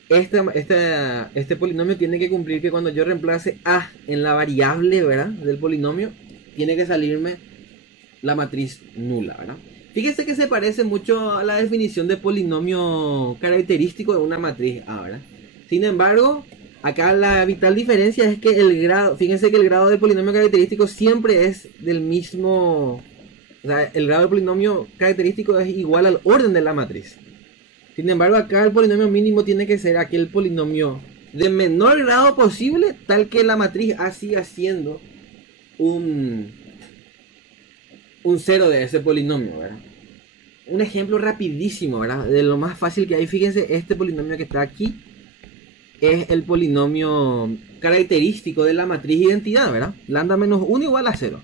este polinomio tiene que cumplir que cuando yo reemplace A en la variable, ¿verdad?, del polinomio, tiene que salirme la matriz nula, ¿verdad? Fíjense que se parece mucho a la definición de polinomio característico de una matriz A, ¿verdad? Sin embargo, acá la vital diferencia es que el grado, fíjense que el grado del polinomio característico siempre es del mismo, o sea, el grado del polinomio característico es igual al orden de la matriz. Sin embargo, acá el polinomio mínimo tiene que ser aquel polinomio de menor grado posible, tal que la matriz A siga siendo un cero de ese polinomio, ¿verdad? Un ejemplo rapidísimo, ¿verdad?, de lo más fácil que hay. Fíjense, este polinomio que está aquí es el polinomio característico de la matriz identidad, ¿verdad? Lambda menos 1 igual a 0.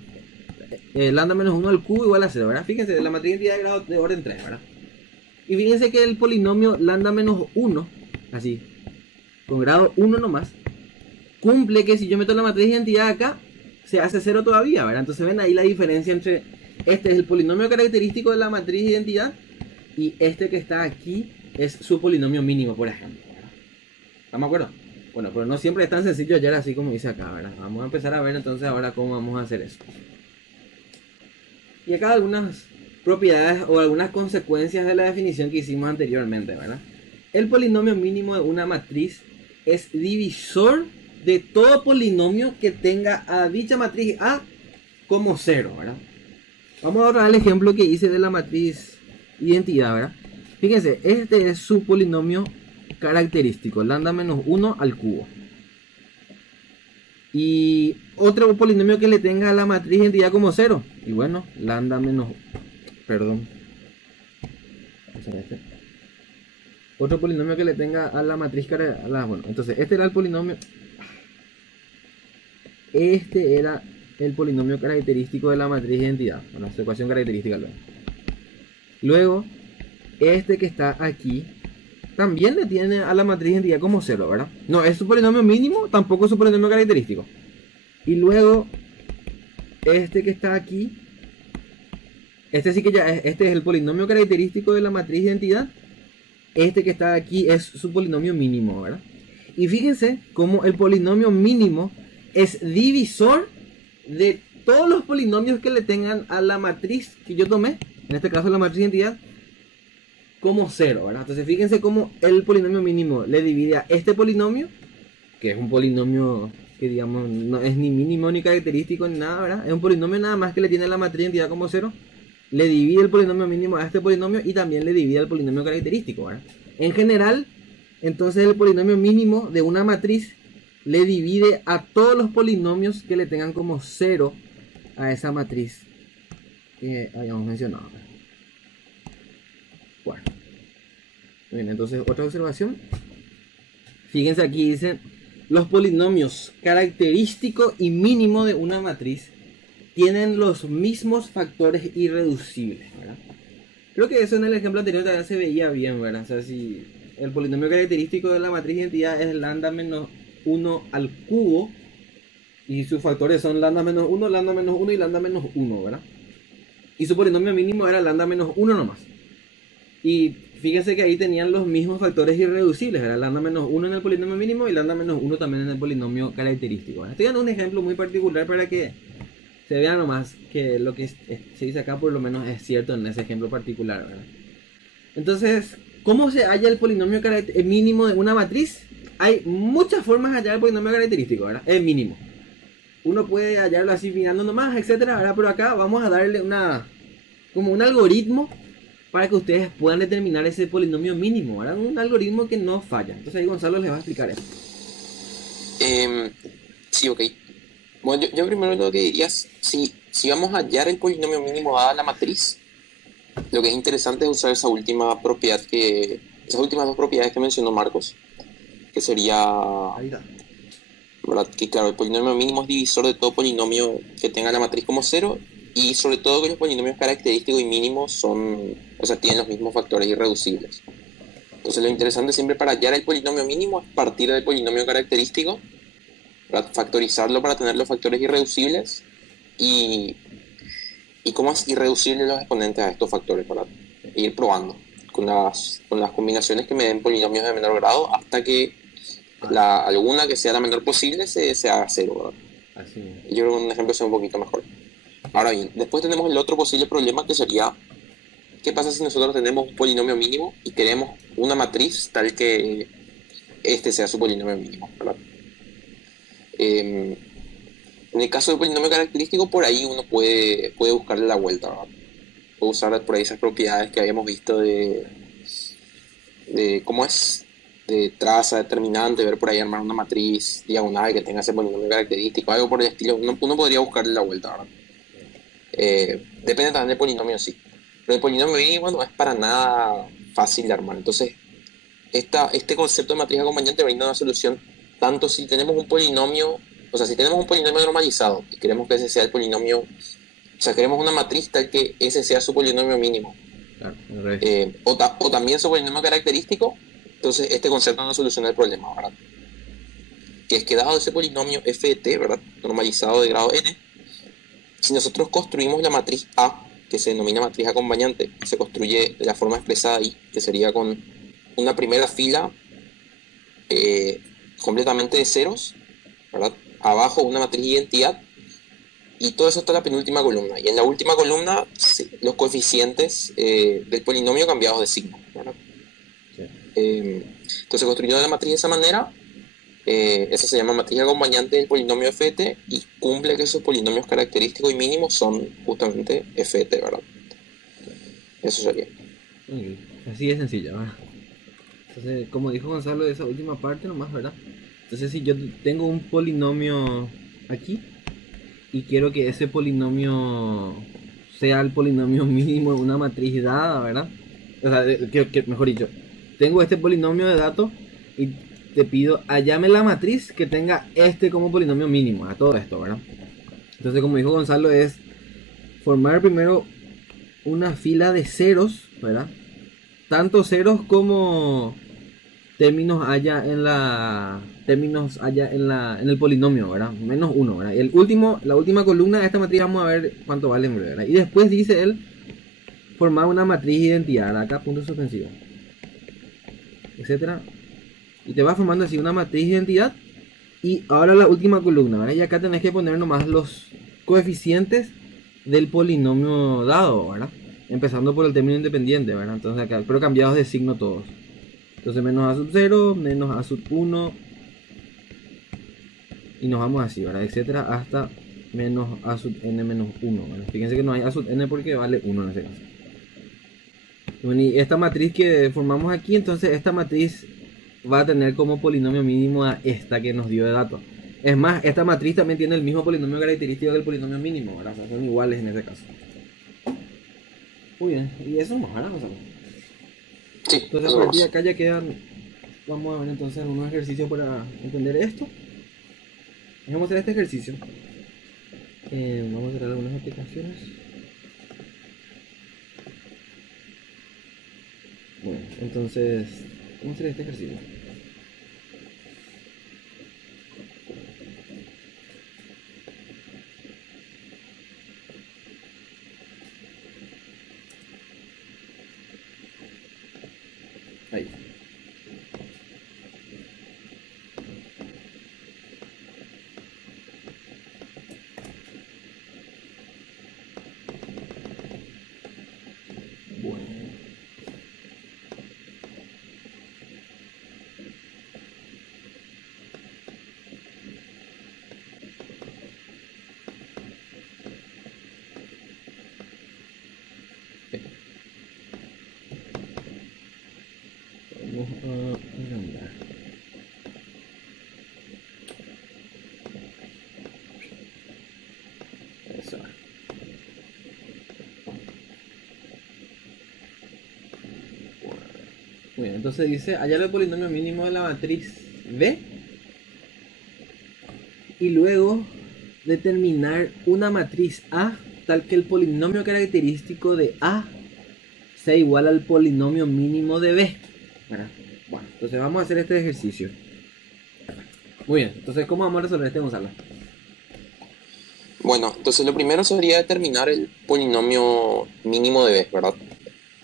Lambda menos 1 al cubo igual a 0, ¿verdad? Fíjense, de la matriz identidad de grado de orden 3, ¿verdad? Y fíjense que el polinomio lambda menos 1, así, con grado 1 nomás, cumple que si yo meto la matriz de identidad acá, se hace 0 todavía, ¿verdad? Entonces ven ahí la diferencia entre este es el polinomio característico de la matriz de identidad y este que está aquí es su polinomio mínimo, por ejemplo, ¿verdad? ¿Estamos de acuerdo? Bueno, pero no siempre es tan sencillo hallar así como dice acá, ¿verdad? Vamos a empezar a ver entonces ahora cómo vamos a hacer eso. Y acá algunas propiedades o algunas consecuencias de la definición que hicimos anteriormente, ¿verdad? El polinomio mínimo de una matriz es divisor de todo polinomio que tenga a dicha matriz A como 0, ¿verdad? Vamos a ver el ejemplo que hice de la matriz identidad, ¿verdad? Fíjense, este es su polinomio característico, lambda menos 1 al cubo. Y otro polinomio que le tenga a la matriz identidad como 0. Y bueno, lambda menos... Perdón. Otro polinomio que le tenga a la matriz bueno, entonces este era el polinomio. Este era el polinomio característico de la matriz de identidad. Bueno, su ecuación característica luego. Luego, este que está aquí también le tiene a la matriz de identidad como 0, ¿verdad? No es su polinomio mínimo, tampoco es su polinomio característico. Y luego, este que está aquí, este sí que ya es, este es el polinomio característico de la matriz de identidad. Este que está aquí es su polinomio mínimo, ¿verdad? Y fíjense cómo el polinomio mínimo es divisor de todos los polinomios que le tengan a la matriz que yo tomé, en este caso la matriz de identidad, como 0, ¿verdad? Entonces fíjense cómo el polinomio mínimo le divide a este polinomio, que es un polinomio que digamos no es ni mínimo ni característico ni nada, ¿verdad? Es un polinomio nada más que le tiene a la matriz de identidad como 0. Le divide el polinomio mínimo a este polinomio y también le divide al polinomio característico, ¿verdad? En general, entonces el polinomio mínimo de una matriz le divide a todos los polinomios que le tengan como 0 a esa matriz que habíamos mencionado. Bueno, bien, entonces otra observación. Fíjense aquí dice: los polinomios característico y mínimo de una matriz tienen los mismos factores irreducibles, ¿verdad? Creo que eso en el ejemplo anterior también se veía bien, ¿verdad? O sea, si el polinomio característico de la matriz de identidad es lambda menos 1 al cubo y sus factores son lambda menos 1 y lambda menos 1, ¿verdad? Y su polinomio mínimo era lambda menos 1 nomás. Y fíjense que ahí tenían los mismos factores irreducibles, era lambda menos 1 en el polinomio mínimo y lambda menos 1 también en el polinomio característico, ¿verdad? Estoy dando un ejemplo muy particular para que se vea nomás que lo que se dice acá por lo menos es cierto en ese ejemplo particular, ¿verdad? Entonces, ¿cómo se halla el polinomio mínimo de una matriz? Hay muchas formas de hallar el polinomio característico, ¿verdad? El mínimo. Uno puede hallarlo así mirando nomás, etcétera, ¿verdad? Pero acá vamos a darle como un algoritmo para que ustedes puedan determinar ese polinomio mínimo, ¿verdad? Un algoritmo que no falla. Entonces ahí Gonzalo les va a explicar eso. Sí, ok. Bueno, yo primero lo que diría es, si vamos a hallar el polinomio mínimo dada la matriz, lo que es interesante es usar esa última propiedad esas últimas dos propiedades que mencionó Marcos, que sería, ¿verdad? Que claro, el polinomio mínimo es divisor de todo polinomio que tenga la matriz como 0, y sobre todo que los polinomios característicos y mínimos tienen los mismos factores irreducibles. Entonces lo interesante siempre para hallar el polinomio mínimo es partir del polinomio característico, ¿verdad? Factorizarlo para tener los factores irreducibles y cómo es irreducible los exponentes a estos factores, para ir probando con las combinaciones que me den polinomios de menor grado hasta que alguna que sea la menor posible se haga 0, ¿verdad? Así es. Yo creo que un ejemplo sea un poquito mejor. Ahora bien, después tenemos el otro posible problema, que sería: ¿qué pasa si nosotros tenemos un polinomio mínimo y queremos una matriz tal que este sea su polinomio mínimo, ¿verdad? En el caso del polinomio característico, por ahí uno puede buscarle la vuelta, ¿verdad? Puede usar por ahí esas propiedades que habíamos visto de cómo es, de traza, determinante, ver por ahí armar una matriz diagonal que tenga ese polinomio característico, algo por el estilo. Uno podría buscarle la vuelta, ¿verdad? Depende también del polinomio en sí. Pero el polinomio mínimo no es para nada fácil de armar. Entonces, este concepto de matriz acompañante brinda una solución tanto si tenemos un polinomio, o sea, si tenemos un polinomio normalizado y queremos que ese sea el polinomio, o sea, queremos una matriz tal que ese sea su polinomio mínimo, Claro, o también su polinomio característico. Entonces, este concepto no soluciona el problema, ¿verdad? Que es que dado ese polinomio f de t, ¿verdad? Normalizado de grado n, si nosotros construimos la matriz A, que se denomina matriz acompañante, se construye de la forma expresada ahí, que sería con una primera fila completamente de ceros, ¿verdad? Abajo una matriz de identidad, y todo eso está en la penúltima columna. Y en la última columna, sí, los coeficientes del polinomio cambiados de signo, ¿verdad? Sí. Entonces, construyendo la matriz de esa manera, esa se llama matriz acompañante del polinomio f de t, y cumple que sus polinomios característicos y mínimos son justamente f de t, ¿verdad? Eso sería. Así de sencilla, ¿verdad? Entonces, como dijo Gonzalo de esa última parte nomás, ¿verdad? Entonces, si yo tengo un polinomio aquí y quiero que ese polinomio sea el polinomio mínimo de una matriz dada, ¿verdad? O sea, mejor dicho, tengo este polinomio de datos y te pido, hallame la matriz que tenga este como polinomio mínimo a todo esto, ¿verdad? Entonces, como dijo Gonzalo, es formar primero una fila de ceros, ¿verdad? Tanto ceros como términos haya en el polinomio, ¿verdad? Menos 1, ¿verdad? La última columna de esta matriz vamos a ver cuánto vale en breve, ¿verdad? Y después dice él formar una matriz de identidad, ¿verdad? Acá punto suspensivo, etcétera. Y te va formando así una matriz de identidad. Y ahora la última columna, ¿verdad? Y acá tenés que poner nomás los coeficientes del polinomio dado, ¿verdad? Empezando por el término independiente, ¿verdad? Entonces acá, pero cambiados de signo todos. Entonces menos a sub 0, menos a sub 1. Y nos vamos así, ¿verdad? Etcétera, hasta menos a sub n menos 1, ¿verdad? Fíjense que no hay a sub n porque vale 1 en ese caso. Bueno, y esta matriz que formamos aquí, entonces esta matriz va a tener como polinomio mínimo a esta que nos dio de datos. Es más, esta matriz también tiene el mismo polinomio característico del polinomio mínimo, ¿verdad? O sea, son iguales en este caso. Muy bien, y eso más, ¿verdad, Gonzalo? Sí, Entonces, a partir de acá ya quedan. Vamos a ver entonces algunos ejercicios para entender esto. Vamos a hacer este ejercicio. Vamos a hacer algunas aplicaciones. Bueno, entonces vamos a hacer este ejercicio. Ahí. Bueno. Vamos a agrandar. Eso. Muy bien, entonces dice hallar el polinomio mínimo de la matriz B y luego determinar una matriz A tal que el polinomio característico de A sea igual al polinomio mínimo de B. Bueno, entonces vamos a hacer este ejercicio. Muy bien, entonces ¿cómo vamos a resolver este, Gonzalo? Bueno, entonces lo primero sería determinar el polinomio mínimo de B, ¿verdad?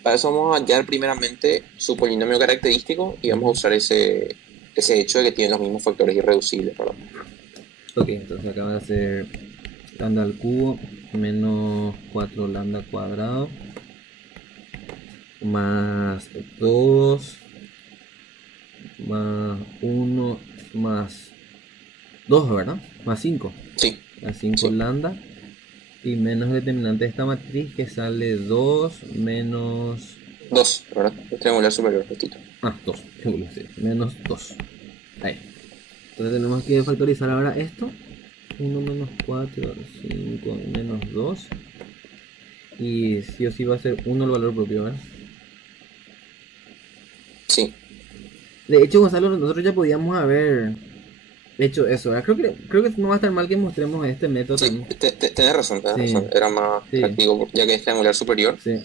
Para eso vamos a hallar primeramente su polinomio característico y vamos a usar ese hecho de que tiene los mismos factores irreducibles, ¿verdad? Ok, entonces acá va a ser lambda al cubo menos 4 lambda cuadrado más 2 más 1 más 2, ¿verdad? Más 5. Sí. Más 5 Sí. lambda y menos el determinante de esta matriz que sale 2 menos 2, ¿verdad? El triangular superior, justito. 2, sí, menos 2. Ahí. Entonces tenemos que factorizar ahora esto. 1 menos 4, 5 menos 2. Y sí o sí va a ser 1 el valor propio, ¿verdad? Sí. De hecho, Gonzalo, nosotros ya podíamos haber hecho eso, ¿verdad? Creo que no va a estar mal que mostremos este método Sí, también. tenés razón, Sí. razón. Era más Sí. práctico ya que es triangular superior. Sí.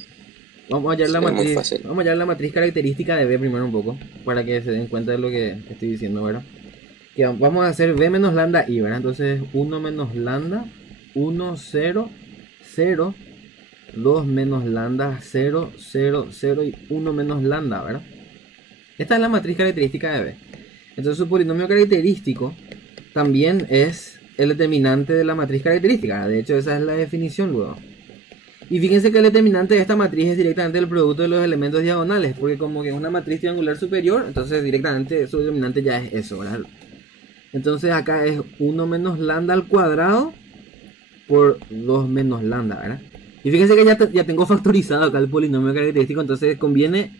Vamos a hallar la Es muy matriz. fácil. Vamos a hallar la matriz característica de B primero un poco, para que se den cuenta de lo que estoy diciendo, ¿verdad? Que vamos a hacer B menos lambda I, ¿verdad? Entonces 1 menos lambda, 1, 0, 0, 2 menos lambda, 0, 0, 0 y 1 menos lambda, ¿verdad? Esta es la matriz característica de B. Entonces su polinomio característico también es el determinante de la matriz característica. De hecho, esa es la definición luego. Y fíjense que el determinante de esta matriz es directamente el producto de los elementos diagonales, porque como que es una matriz triangular superior, entonces directamente su determinante ya es eso, ¿verdad? Entonces acá es 1 menos lambda al cuadrado por 2 menos lambda, ¿verdad? Y fíjense que ya tengo factorizado acá el polinomio característico, entonces conviene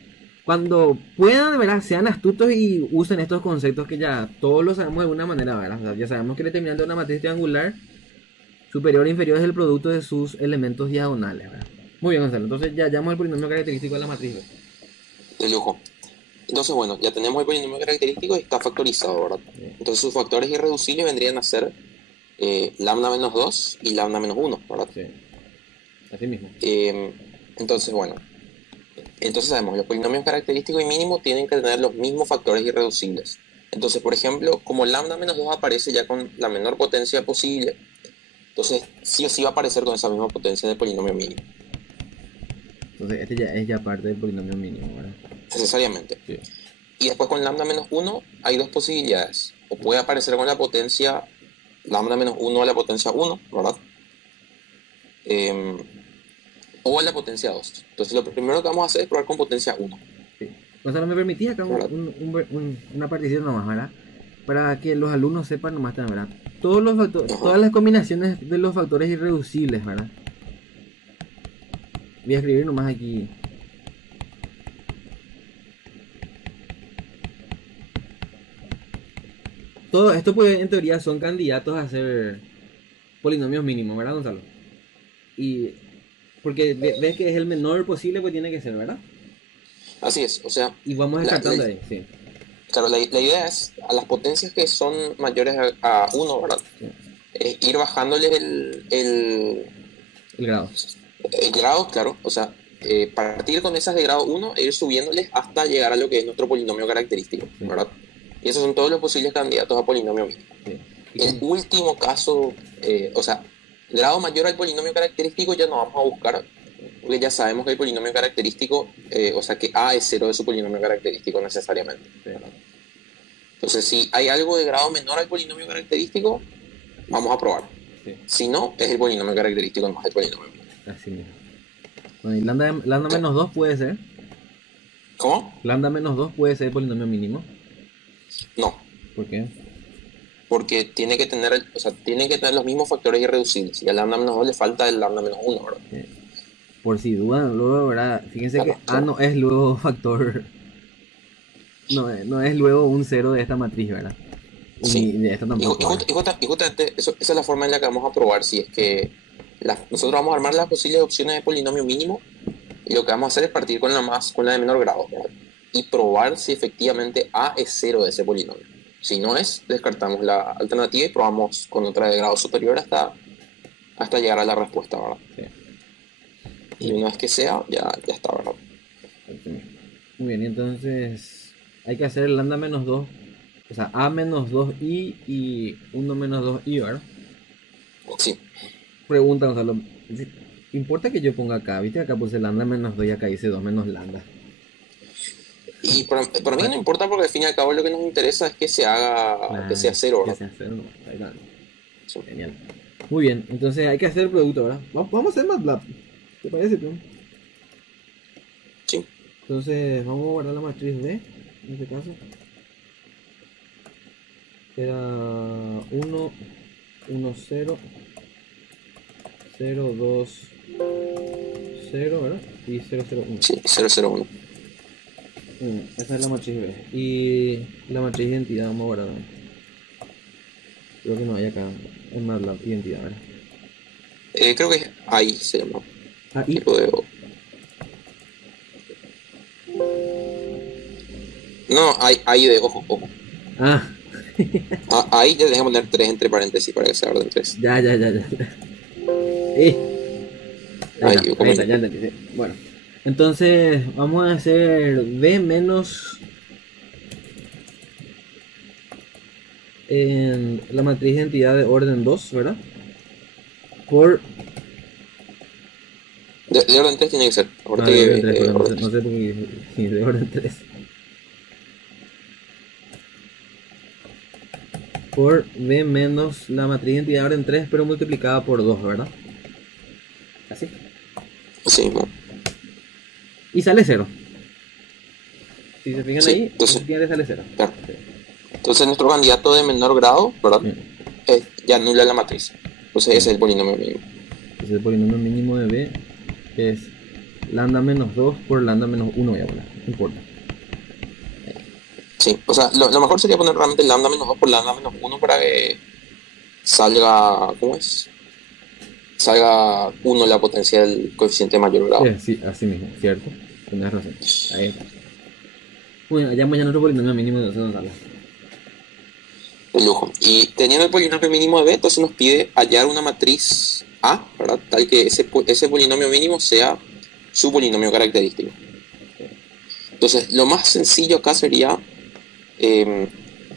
cuando puedan, ¿verdad? Sean astutos y usen estos conceptos que ya todos lo sabemos de alguna manera, ¿verdad? O sea, ya sabemos que el determinante de una matriz triangular superior e inferior es el producto de sus elementos diagonales, ¿verdad? Muy bien, Gonzalo, entonces ya hallamos el polinomio característico de la matriz B. De lujo. Entonces, bueno, ya tenemos el polinomio característico y está factorizado, ¿verdad? Bien. Entonces sus factores irreducibles vendrían a ser lambda menos 2 y lambda menos 1, ¿verdad? Sí, así mismo. Entonces, bueno, entonces sabemos, los polinomios característicos y mínimo tienen que tener los mismos factores irreducibles. Entonces, por ejemplo, como lambda menos 2 aparece ya con la menor potencia posible, entonces sí o sí va a aparecer con esa misma potencia en el polinomio mínimo. Entonces este ya es ya parte del polinomio mínimo, ¿verdad? Necesariamente. Sí. Y después con lambda menos 1 hay dos posibilidades. O puede aparecer con la potencia lambda menos 1 a la potencia 1, ¿verdad? O a la potencia 2. Entonces lo primero que vamos a hacer es probar con potencia 1. Sí. Gonzalo, ¿me permitís acá una partición nomás, ¿verdad? Para que los alumnos sepan nomás, ¿verdad? Todas las combinaciones de los factores irreducibles, ¿verdad? Voy a escribir nomás aquí. todo esto pues en teoría son candidatos a ser polinomios mínimos, ¿verdad, Gonzalo? Y porque ves que es el menor posible, pues tiene que ser, ¿verdad? Así es, o sea, Y vamos la, descartando la- ahí, sí. claro, la idea es a las potencias que son mayores a 1, ¿verdad? Sí. Ir bajándoles El grado. el grado, claro, o sea, partir con esas de grado 1 e ir subiéndoles hasta llegar a lo que es nuestro polinomio característico, Sí. ¿verdad? Y esos son todos los posibles candidatos a polinomio mínimo. Sí. ¿Y El cómo? último caso, o sea, grado mayor al polinomio característico ya no vamos a buscar, porque ya sabemos que el polinomio característico, o sea, que A es cero de su polinomio característico necesariamente. Sí. Entonces, si hay algo de grado menor al polinomio característico, vamos a probar. Sí. Si no, es el polinomio característico, no es el polinomio mínimo. Así mismo. Bueno, y lambda menos 2 puede ser. ¿Cómo? Lambda menos 2 puede ser polinomio mínimo. No, ¿Por qué? porque tiene que tener, o sea, tiene que tener los mismos factores irreducibles. Y al lambda menos 2 le falta el lambda menos 1, ¿verdad? Por si dudan, luego, ¿verdad? Fíjense Claro, que A claro. no es luego factor. No es luego un cero de esta matriz, ¿verdad? Sí. Y de esta tampoco, ¿verdad? Y justamente esa es la forma en la que vamos a probar si es que nosotros vamos a armar las posibles opciones de polinomio mínimo y lo que vamos a hacer es partir con la de menor grado, ¿verdad? Y probar si efectivamente A es cero de ese polinomio. Si no es, descartamos la alternativa y probamos con otra de grado superior hasta llegar a la respuesta, ¿verdad? Sí. Y una vez que sea, ya está, ¿verdad? Muy bien, y entonces hay que hacer el lambda menos 2, o sea, A menos 2i y 1 menos 2i, ¿verdad? Sí. Pregunta, Gonzalo, ¿importa que yo ponga acá? ¿Viste? Acá puse lambda menos 2 y acá hice 2 menos lambda. Y para mí no importa porque al fin y al cabo lo que nos interesa es que que sea cero, Que ¿verdad? sea cero, no. Ahí está. Sí. Genial. Muy bien, entonces hay que hacer el producto, ¿verdad? Vamos a hacer MATLAB. ¿Te parece, Pion? Sí. Entonces vamos a guardar la matriz D, en este caso. Era 1, 1, 0, 0, 2, 0, ¿verdad? Y 0, 0, 1. Sí, 001. Esa es la matriz B. Y la matriz identidad vamos a guardar. Creo que no hay acá en MATLAB identidad, ¿verdad? Creo que es ahí se llama. Ah, y Tipo de... No, ahí de ojo. ah, Ahí ya déjame poner 3 entre paréntesis para que sea orden 3. ya. Ahí, Ahí está, ya entendí. Sí. Bueno, entonces vamos a hacer B menos en la matriz de identidad de orden 2, ¿verdad? Por De orden 3 tiene que ser. Ahorita de orden 3, que, pero no sé, orden no sé por qué sí, de orden 3. Por B menos la matriz de identidad de orden 3, pero multiplicada por 2, ¿verdad? Así. Sí, no. Y sale 0. Si se fijan Sí, ahí, entonces- efectivamente sale 0. Claro. Entonces nuestro candidato de menor grado, ¿verdad? Ya anula la matriz. Entonces ese es el polinomio mínimo. Entonces el polinomio mínimo de B es lambda menos 2 por lambda menos 1, voy a poner, no importa. Sí, o sea, lo mejor sería poner realmente lambda menos 2 por lambda menos 1 para que salga, ¿cómo es? Salga 1 la potencia del coeficiente de mayor grado. Sí, así mismo, cierto. Tienes razón. Ahí está. Bueno, hallamos ya nuestro polinomio mínimo de Gonzalo. De lujo. Y teniendo el polinomio mínimo de B, entonces nos pide hallar una matriz A, ¿verdad? Tal que ese polinomio mínimo sea su polinomio característico. Entonces, lo más sencillo acá sería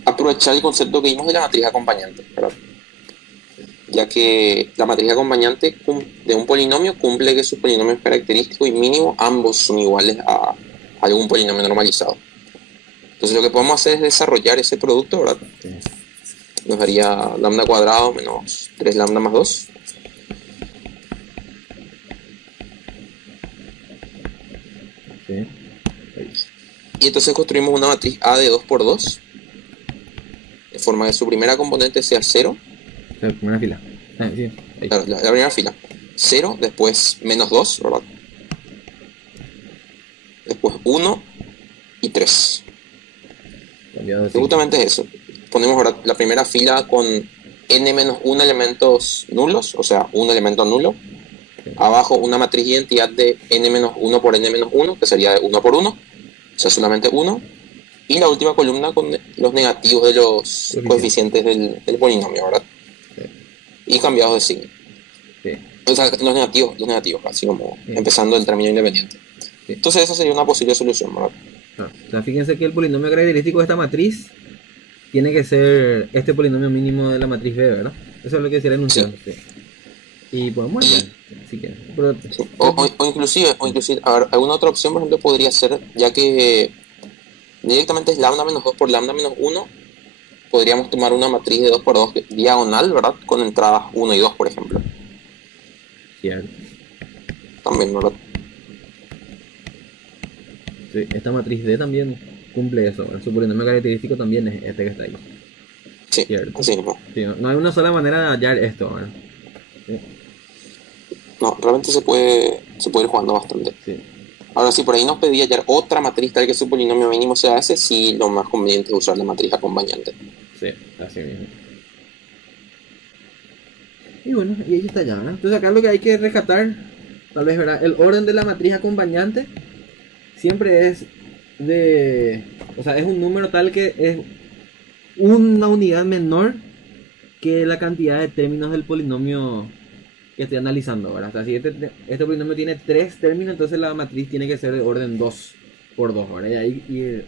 aprovechar el concepto que vimos de la matriz acompañante, ¿verdad? Ya que la matriz acompañante de un polinomio cumple que sus polinomios característicos y mínimo ambos son iguales a algún polinomio normalizado. Entonces lo que podemos hacer es desarrollar ese producto, ¿verdad? Sí. Nos daría lambda cuadrado menos 3 lambda más 2. Sí. Y entonces construimos una matriz A de 2 por 2, de forma que su primera componente sea 0, La primera fila. Sí, ahí. la primera fila, 0, después menos 2, ¿verdad? Después 1 y 3. Cambiado de Justamente es eso. ponemos ahora la primera fila con n-1 elementos nulos, o sea, un elemento nulo. Abajo una matriz de identidad de n-1 por n-1, que sería de 1 por 1, o sea, solamente 1. Y la última columna con los negativos de los coeficientes del polinomio, ¿verdad? Sí. Y cambiados de signo. Sí. O sea, los negativos, así como empezando el término independiente. Sí. Entonces esa sería una posible solución, ¿verdad? O sea, fíjense que el polinomio característico de esta matriz tiene que ser este polinomio mínimo de la matriz B, ¿verdad? Eso es lo que decía la enunciado. Sí. Y podemos ver, si quieren. Sí. O inclusive, a ver, alguna otra opción, por ejemplo, podría ser, ya que directamente es lambda menos 2 por lambda menos 1, podríamos tomar una matriz de 2 por 2 diagonal, ¿verdad? Con entradas 1 y 2, por ejemplo. Cierto. También, ¿verdad? Sí, esta matriz D también cumple eso, ¿verdad? Su polinomio característico también es este que está ahí. Sí, cierto. así mismo. Sí, no hay una sola manera de hallar esto, ¿verdad? Sí. No, realmente se puede ir jugando bastante. Sí. Ahora, si por ahí nos pedía hallar otra matriz tal que su polinomio mínimo sea ese, sí, lo más conveniente es usar la matriz acompañante. Sí, así mismo. Y bueno, y ahí está ya, ¿verdad? Entonces acá lo que hay que rescatar, tal vez, ¿verdad? El orden de la matriz acompañante siempre es de... O sea, es un número tal que es una unidad menor que la cantidad de términos del polinomio que estoy analizando, ¿verdad? O sea, si este polinomio tiene 3 términos, entonces la matriz tiene que ser de orden 2 por 2, ¿verdad? Y ahí ir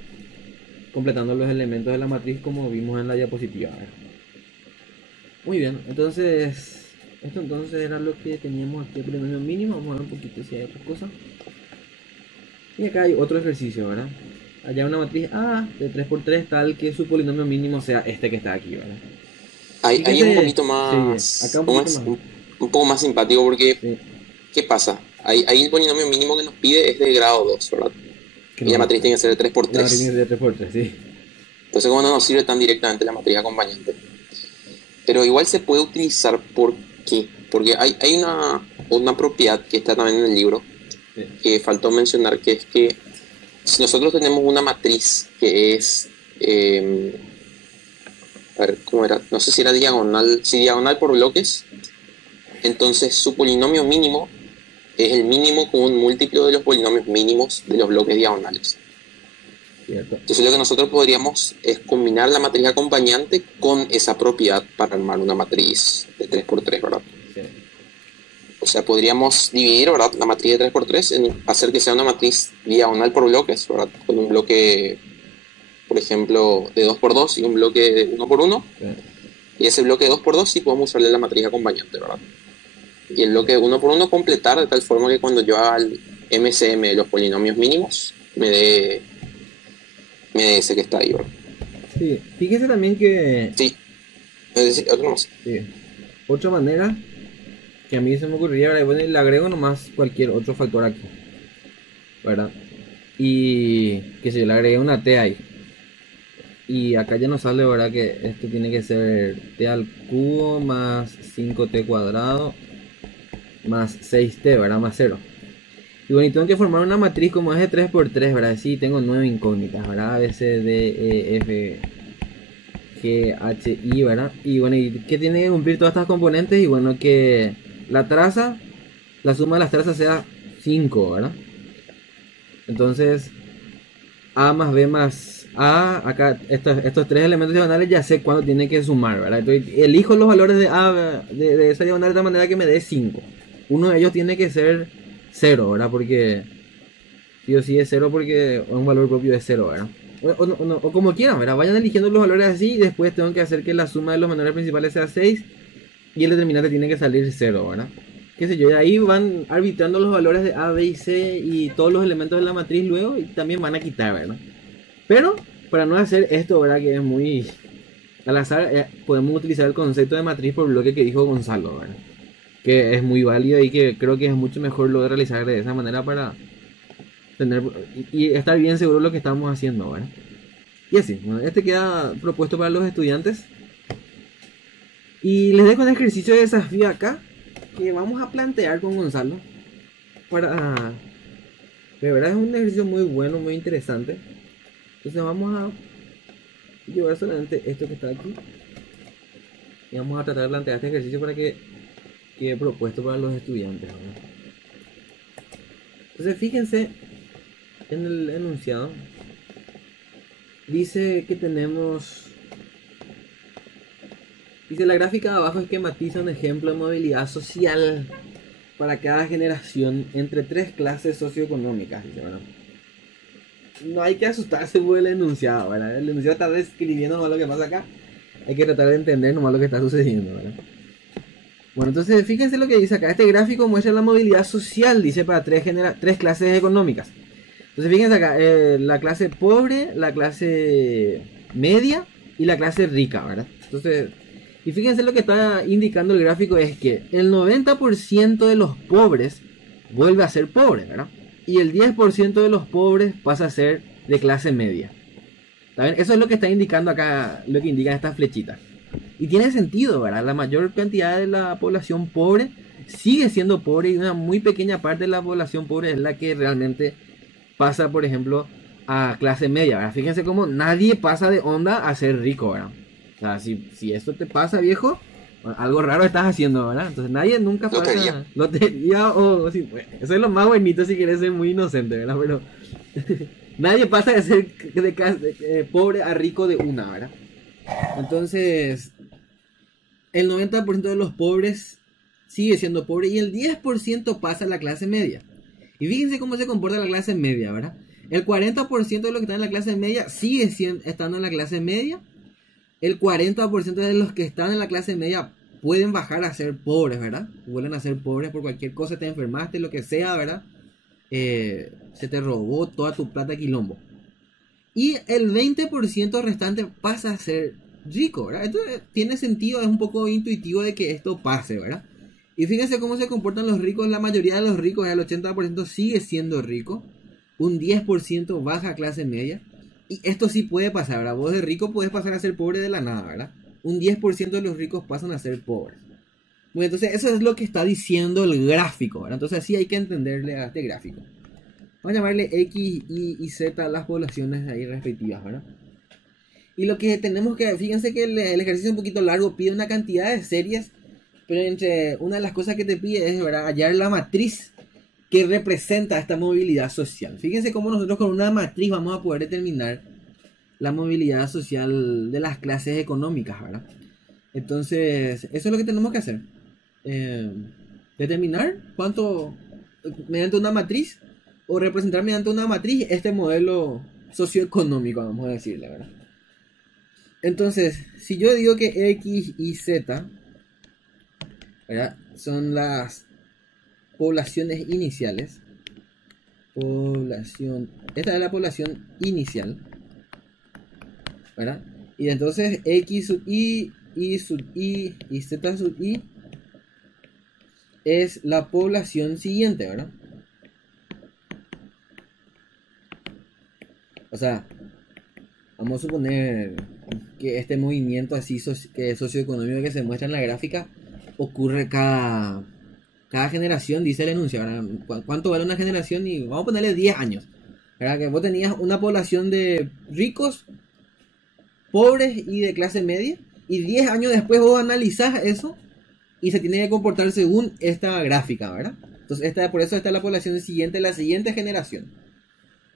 completando los elementos de la matriz como vimos en la diapositiva, ¿verdad? Muy bien, entonces esto entonces era lo que teníamos aquí, el polinomio mínimo. Vamos a ver un poquito si hay otras cosas. Y acá hay otro ejercicio, ¿verdad? Allá una matriz A de 3 por 3 tal que su polinomio mínimo sea este que está aquí, ¿verdad? Ahí es un poquito más... Sí, acá un poquito más. Un poco más simpático porque... Sí. ¿Qué pasa? Ahí el polinomio mínimo que nos pide es de grado 2, ¿verdad? Y la matriz tiene que ser de 3 por 3. La matriz tiene que ser de 3 por 3, sí. Entonces como no nos sirve tan directamente la matriz acompañante. Pero igual se puede utilizar, ¿por qué? Porque hay una propiedad que está también en el libro, Sí. que faltó mencionar, que es que si nosotros tenemos una matriz que es... a ver, ¿cómo era? No sé si era diagonal. Si diagonal por bloques, entonces su polinomio mínimo es el mínimo común múltiplo de los polinomios mínimos de los bloques diagonales. Cierto. Entonces lo que nosotros podríamos es combinar la matriz acompañante con esa propiedad para armar una matriz de 3 por 3, ¿verdad? Sí. O sea, podríamos dividir, ¿verdad?, la matriz de 3 por 3 en hacer que sea una matriz diagonal por bloques, ¿verdad? Con un bloque, por ejemplo, de 2 por 2 y un bloque de 1 por 1. Sí. Y ese bloque de 2 por 2 sí podemos usarle la matriz acompañante, ¿verdad? Y el bloque de 1 por 1 completar de tal forma que cuando yo haga el MCM de los polinomios mínimos me dé ese que está ahí, ¿verdad? Sí, fíjese también que... Sí, es decir, otro más. Sí. Otra manera que a mí se me ocurriría, ¿verdad? Bueno, le agrego nomás cualquier otro factor aquí, ¿verdad? Y que se le agregue una t ahí. Y acá ya nos sale, ¿verdad? Que esto tiene que ser t al cubo más 5t cuadrado más 6t, ¿verdad? Más 0. Y bueno, y tengo que formar una matriz como es de 3 por 3, ¿verdad? Sí, tengo 9 incógnitas, ¿verdad? A, B, C, D, E, F, G, H, I, ¿verdad? Y bueno, ¿y qué tiene que cumplir todas estas componentes? Y bueno, que la traza, la suma de las trazas sea 5, ¿verdad? Entonces, A más B más A, acá estos tres elementos diagonales ya sé cuándo tiene que sumar, ¿verdad? Entonces, elijo los valores de A de esa diagonal de tal manera que me dé 5. Uno de ellos tiene que ser 0, ¿verdad? Porque sí o sí es 0 porque un valor propio es 0, ¿verdad? O como quieran, ¿verdad? Vayan eligiendo los valores así y después tengo que hacer que la suma de los menores principales sea 6 y el determinante tiene que salir 0, ¿verdad? Qué sé yo, y ahí van arbitrando los valores de A, B y C y todos los elementos de la matriz luego y también van a quitar, ¿verdad? Pero para no hacer esto, ¿verdad? Que es muy al azar, podemos utilizar el concepto de matriz por bloque que dijo Gonzalo, ¿verdad? Que es muy válido y que creo que es mucho mejor lo de realizar de esa manera para tener y estar bien seguro de lo que estamos haciendo, ¿verdad? Y así, bueno, este queda propuesto para los estudiantes. Y les dejo un ejercicio de desafío acá que vamos a plantear con Gonzalo. De verdad es un ejercicio muy bueno, muy interesante. Entonces vamos llevar solamente esto que está aquí y vamos a tratar de plantear este ejercicio para que quede propuesto para los estudiantes, ¿verdad? Entonces fíjense en el enunciado, dice que tenemos, dice la gráfica de abajo esquematiza un ejemplo de movilidad social para cada generación entre tres clases socioeconómicas, dice, ¿verdad? No hay que asustarse por el enunciado, ¿verdad? El enunciado está describiendo nomás lo que pasa acá. Hay que tratar de entender nomás lo que está sucediendo, ¿verdad? Bueno, entonces fíjense lo que dice acá. Este gráfico muestra la movilidad social, dice, para tres clases económicas. Entonces fíjense acá, la clase pobre, la clase media y la clase rica, ¿verdad? Entonces, y fíjense lo que está indicando el gráfico es que el 90% de los pobres vuelve a ser pobre, ¿verdad? Y el 10% de los pobres pasa a ser de clase media. ¿Está bien? Eso es lo que está indicando acá, lo que indican estas flechitas. Y tiene sentido, ¿verdad? La mayor cantidad de la población pobre sigue siendo pobre y una muy pequeña parte de la población pobre es la que realmente pasa, por ejemplo, a clase media, ¿verdad? Fíjense cómo nadie pasa de onda a ser rico, ¿verdad? O sea, si eso te pasa, viejo, algo raro estás haciendo, ¿verdad? Entonces nadie nunca pasa lotería o sí, pues, eso es lo más bonito si quieres ser muy inocente, ¿verdad? Pero nadie pasa de ser de pobre a rico de una, ¿verdad? Entonces, el 90% de los pobres sigue siendo pobre y el 10% pasa a la clase media. Y fíjense cómo se comporta la clase media, ¿verdad? El 40% de los que están en la clase media sigue estando en la clase media. El 40% de los que están en la clase media pueden bajar a ser pobres, ¿verdad? Vuelven a ser pobres por cualquier cosa, te enfermaste, lo que sea, ¿verdad? Se te robó toda tu plata quilombo. Y el 20% restante pasa a ser rico, ¿verdad? Entonces tiene sentido, es un poco intuitivo de que esto pase, ¿verdad? Y fíjense cómo se comportan los ricos. La mayoría de los ricos, el 80% sigue siendo rico. Un 10% baja a clase media. Y esto sí puede pasar, ¿verdad? Vos de rico podés pasar a ser pobre de la nada, ¿verdad? Un 10% de los ricos pasan a ser pobres. Bueno, entonces eso es lo que está diciendo el gráfico, ¿verdad? Entonces así hay que entenderle a este gráfico. Vamos a llamarle X, Y Z a las poblaciones ahí respectivas, ¿verdad? Y lo que tenemos que... Fíjense que el ejercicio es un poquito largo, pide una cantidad de series, pero entre una de las cosas que te pide es, ¿verdad?, hallar la matriz que representa esta movilidad social. Fíjense cómo nosotros con una matriz vamos a poder determinar la movilidad social de las clases económicas, ¿verdad? Entonces, eso es lo que tenemos que hacer. Determinar cuánto, mediante una matriz, o representar mediante una matriz este modelo socioeconómico, vamos a decirle, ¿verdad? Entonces, si yo digo que X y Z, ¿verdad?, son las poblaciones iniciales. Esta es la población inicial, ¿verdad? Y entonces X sub I, Y sub I y Z sub I es la población siguiente, ¿verdad? O sea, vamos a suponer que este movimiento así que socioeconómico que se muestra en la gráfica ocurre cada generación, dice el enunciado, ¿verdad? ¿Cuánto vale una generación? Y vamos a ponerle 10 años, ¿verdad? Que vos tenías una población de ricos, pobres y de clase media, y 10 años después vos analizás eso y se tiene que comportar según esta gráfica, ¿verdad? Entonces por eso está la población siguiente, la siguiente generación.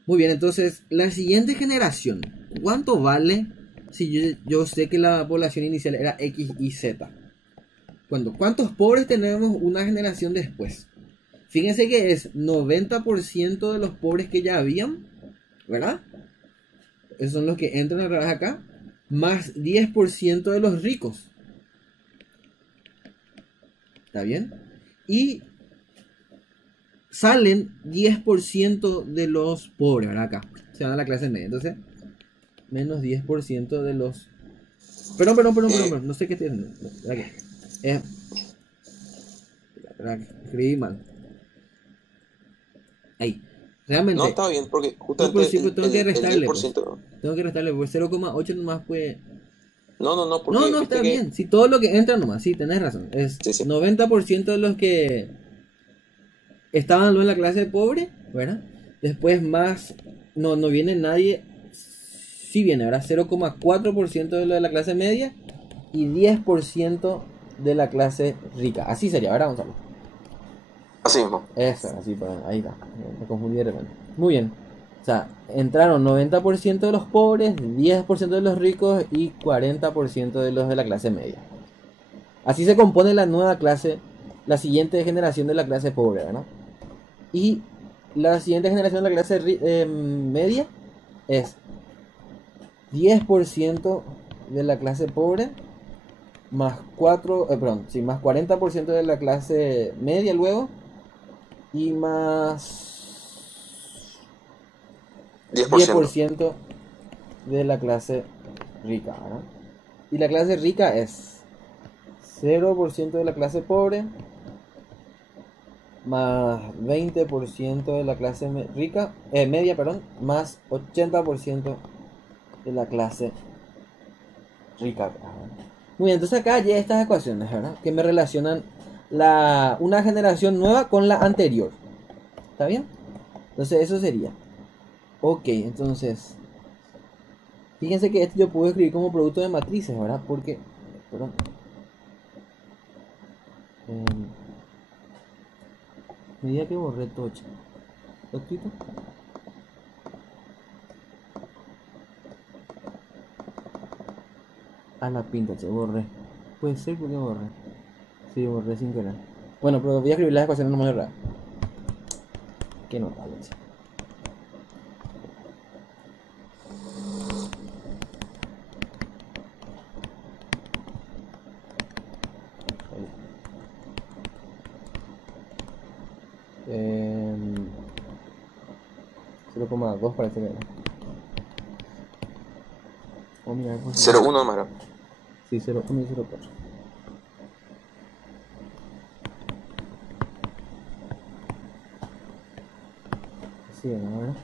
Muy bien, entonces la siguiente generación, ¿cuánto vale si yo sé que la población inicial era X y Z? ¿Cuántos pobres tenemos una generación después? Fíjense que es 90% de los pobres que ya habían, ¿verdad? Esos son los que entran a trabajar acá, más 10% de los ricos. ¿Está bien? Y salen 10% de los pobres, ¿verdad? Acá se van a la clase media. Entonces, menos 10% de los... Perdón, no sé qué tiene. Escribí mal. Ahí. Realmente. No, está bien, porque justamente tengo que restarle. el 10%... Tengo que restarle, porque 0,8 nomás puede... No, porque... No, está bien. Si todo lo que entra nomás, sí, tenés razón. Es sí. 90% de los que estaban en la clase pobre, ¿verdad? Después más... No viene nadie sí viene, ahora 0,4% de lo de la clase media y 10% de la clase rica. Así sería, ¿verdad, Gonzalo? Así mismo. Eso, así, ahí está, me confundí de repente. Muy bien. O sea, entraron 90% de los pobres, 10% de los ricos y 40% de los de la clase media. Así se compone la nueva clase, la siguiente generación de la clase pobre, ¿verdad? Y la siguiente generación de la clase media es 10% de la clase pobre más 40% de la clase media luego y más 10% de la clase rica, ¿verdad? Y la clase rica es 0% de la clase pobre más 20% de la clase media, más 80% de la clase rica. Muy bien, entonces acá hay estas ecuaciones, ¿verdad? Que me relacionan una generación nueva con la anterior. ¿Está bien? Entonces eso sería. Ok, entonces fíjense que esto yo puedo escribir como producto de matrices, ¿verdad? Porque, perdón, medida que borré todo, ¿lo escrito? A la pinta, se borré. Puede ser porque borré. Sí, borré sin querer. Bueno, pero voy a escribir las ecuaciones nomás de verdad. Qué notable. Eh, 0,2 parece que era. Oh, mira, 0,1 número. Sí, 0,1 y 0,4. Sí, ¿no? ¿Verdad?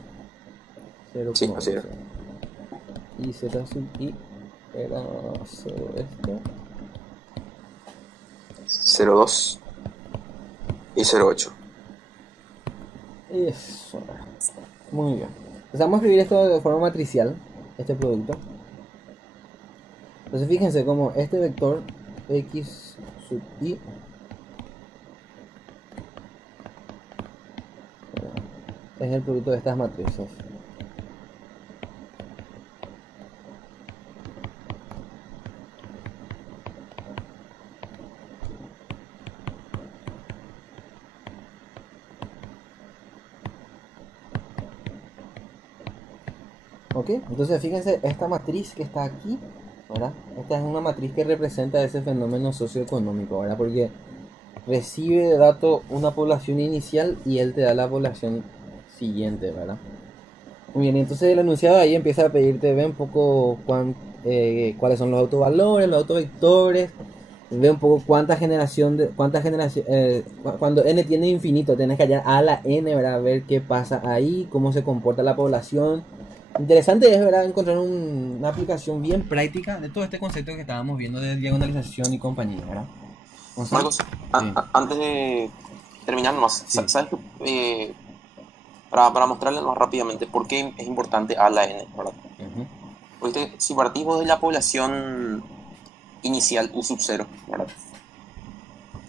0,1. Sí, así es. Y Z sub I era 0 esto. 0,2 y 0,8. Eso. Muy bien. Entonces vamos a escribir esto de forma matricial, este producto. Entonces fíjense como este vector X sub I es el producto de estas matrices. Ok, entonces fíjense esta matriz que está aquí, ¿verdad? Esta es una matriz que representa ese fenómeno socioeconómico, ¿verdad? Porque recibe de dato una población inicial y él te da la población siguiente, ¿verdad? Muy bien, entonces el enunciado ahí empieza a pedirte, ve un poco cuáles son los autovvalores, los autovectores, ve un poco cuánta generación, cuando n tiene infinito, tienes que hallar a la n, ¿verdad? Ver qué pasa ahí, cómo se comporta la población. Interesante es, ¿verdad?, encontrar una aplicación bien práctica de todo este concepto que estábamos viendo de diagonalización y compañía, ¿verdad? Marcos, Sí. antes de terminar nomás, Sí. ¿sabes qué? Para mostrarles más rápidamente por qué es importante a la n, ¿verdad? Porque si partimos de la población inicial U sub 0, ¿verdad?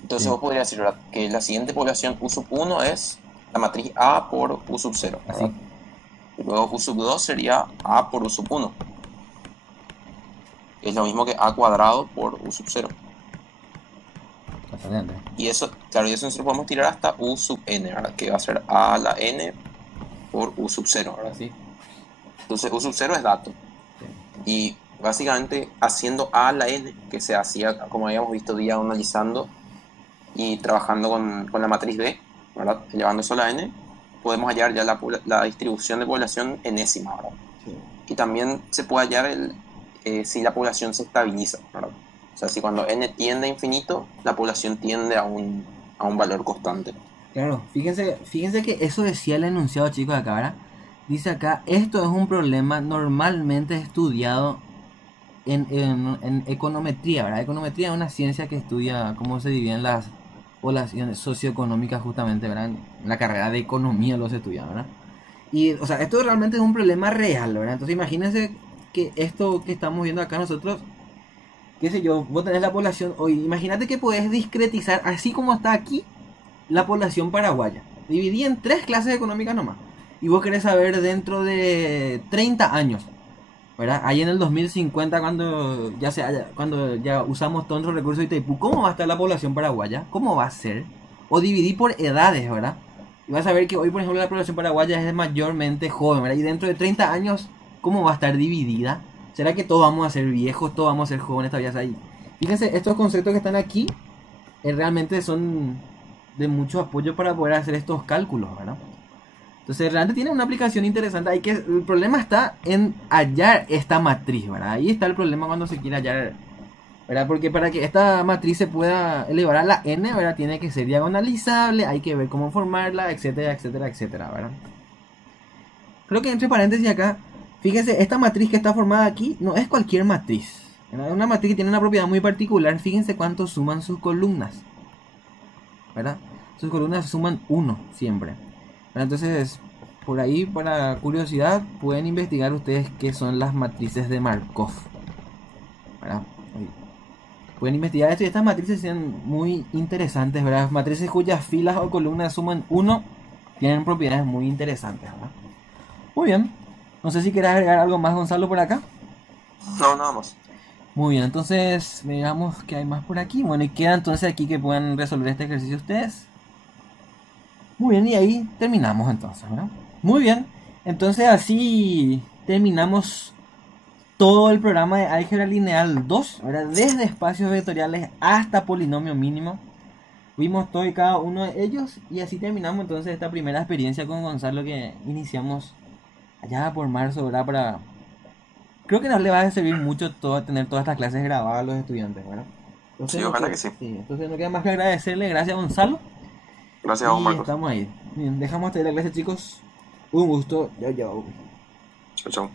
Entonces Sí. vos podrías decir, ¿verdad?, que la siguiente población U sub 1 es la matriz A por U sub 0, ¿verdad? Así. Y luego U sub 2 sería A por U sub 1. Es lo mismo que A cuadrado por U sub 0. Excelente. Y eso, claro, y eso nosotros podemos tirar hasta U sub n, ¿verdad? Que va a ser A a la n por U sub 0, ¿verdad? Así. Entonces U sub 0 es dato. Sí. Y básicamente haciendo A a la n, que se hacía, como habíamos visto, diagonalizando y trabajando con la matriz B, ¿verdad?, elevando eso a la n, podemos hallar ya la distribución de población enésima, ¿verdad? Sí. Y también se puede hallar si la población se estabiliza, ¿verdad? O sea, si cuando n tiende a infinito, la población tiende a un valor constante. Claro, fíjense que eso decía el enunciado, chicos, acá, ¿verdad? Dice acá, esto es un problema normalmente estudiado en econometría, ¿verdad? Econometría es una ciencia que estudia cómo se dividen las poblaciones socioeconómicas justamente, ¿verdad? En la carrera de economía los estudia, ¿verdad? Y, o sea, esto realmente es un problema real, ¿verdad? Entonces imagínense que esto que estamos viendo acá nosotros, qué sé yo, vos tenés la población hoy, imagínate que podés discretizar, así como está aquí, la población paraguaya. Dividí en 3 clases económicas nomás. Y vos querés saber dentro de 30 años, ¿verdad? Ahí en el 2050, cuando ya usamos todos los recursos de Itaipú, ¿cómo va a estar la población paraguaya? ¿Cómo va a ser? O dividí por edades, ¿verdad? Y vas a ver que hoy, por ejemplo, la población paraguaya es mayormente joven, ¿verdad? Y dentro de 30 años, ¿cómo va a estar dividida? ¿Será que todos vamos a ser viejos, todos vamos a ser jóvenes todavía ahí? Fíjense, estos conceptos que están aquí realmente son de mucho apoyo para poder hacer estos cálculos, ¿verdad? Entonces realmente tiene una aplicación interesante. El problema está en hallar esta matriz, ¿verdad? Ahí está el problema cuando se quiere hallar, ¿verdad? Porque para que esta matriz se pueda elevar a la n, ¿verdad? Tiene que ser diagonalizable, hay que ver cómo formarla, etcétera, etcétera, etcétera, ¿verdad? Creo que entre paréntesis acá, fíjense, esta matriz que está formada aquí no es cualquier matriz, ¿verdad? Es una matriz que tiene una propiedad muy particular. Fíjense cuánto suman sus columnas, ¿verdad? Sus columnas suman 1 siempre. Entonces, por ahí, para curiosidad, pueden investigar ustedes qué son las matrices de Markov, ¿verdad? Pueden investigar esto y estas matrices son muy interesantes, ¿verdad? Matrices cuyas filas o columnas suman 1 tienen propiedades muy interesantes, ¿verdad? Muy bien. No sé si quieres agregar algo más, Gonzalo, por acá. No, nada más. Muy bien, entonces veamos qué hay más por aquí. Bueno, y queda entonces aquí que puedan resolver este ejercicio ustedes. Muy bien, y ahí terminamos entonces, ¿verdad? Muy bien, entonces así terminamos todo el programa de álgebra lineal 2, ¿verdad? Desde espacios vectoriales hasta polinomio mínimo. Vimos todo y cada uno de ellos y así terminamos entonces esta primera experiencia con Gonzalo que iniciamos allá por marzo, ¿verdad? Creo que nos le va a servir mucho tener todas estas clases grabadas a los estudiantes, ¿verdad? Entonces, Sí, ojalá que sí. Entonces no queda más que agradecerle, gracias Gonzalo. Gracias a vos, Y Marcos. estamos ahí. Bien, dejamos hasta ahí la clase, chicos. Un gusto. Chao, chao. Chao, chao.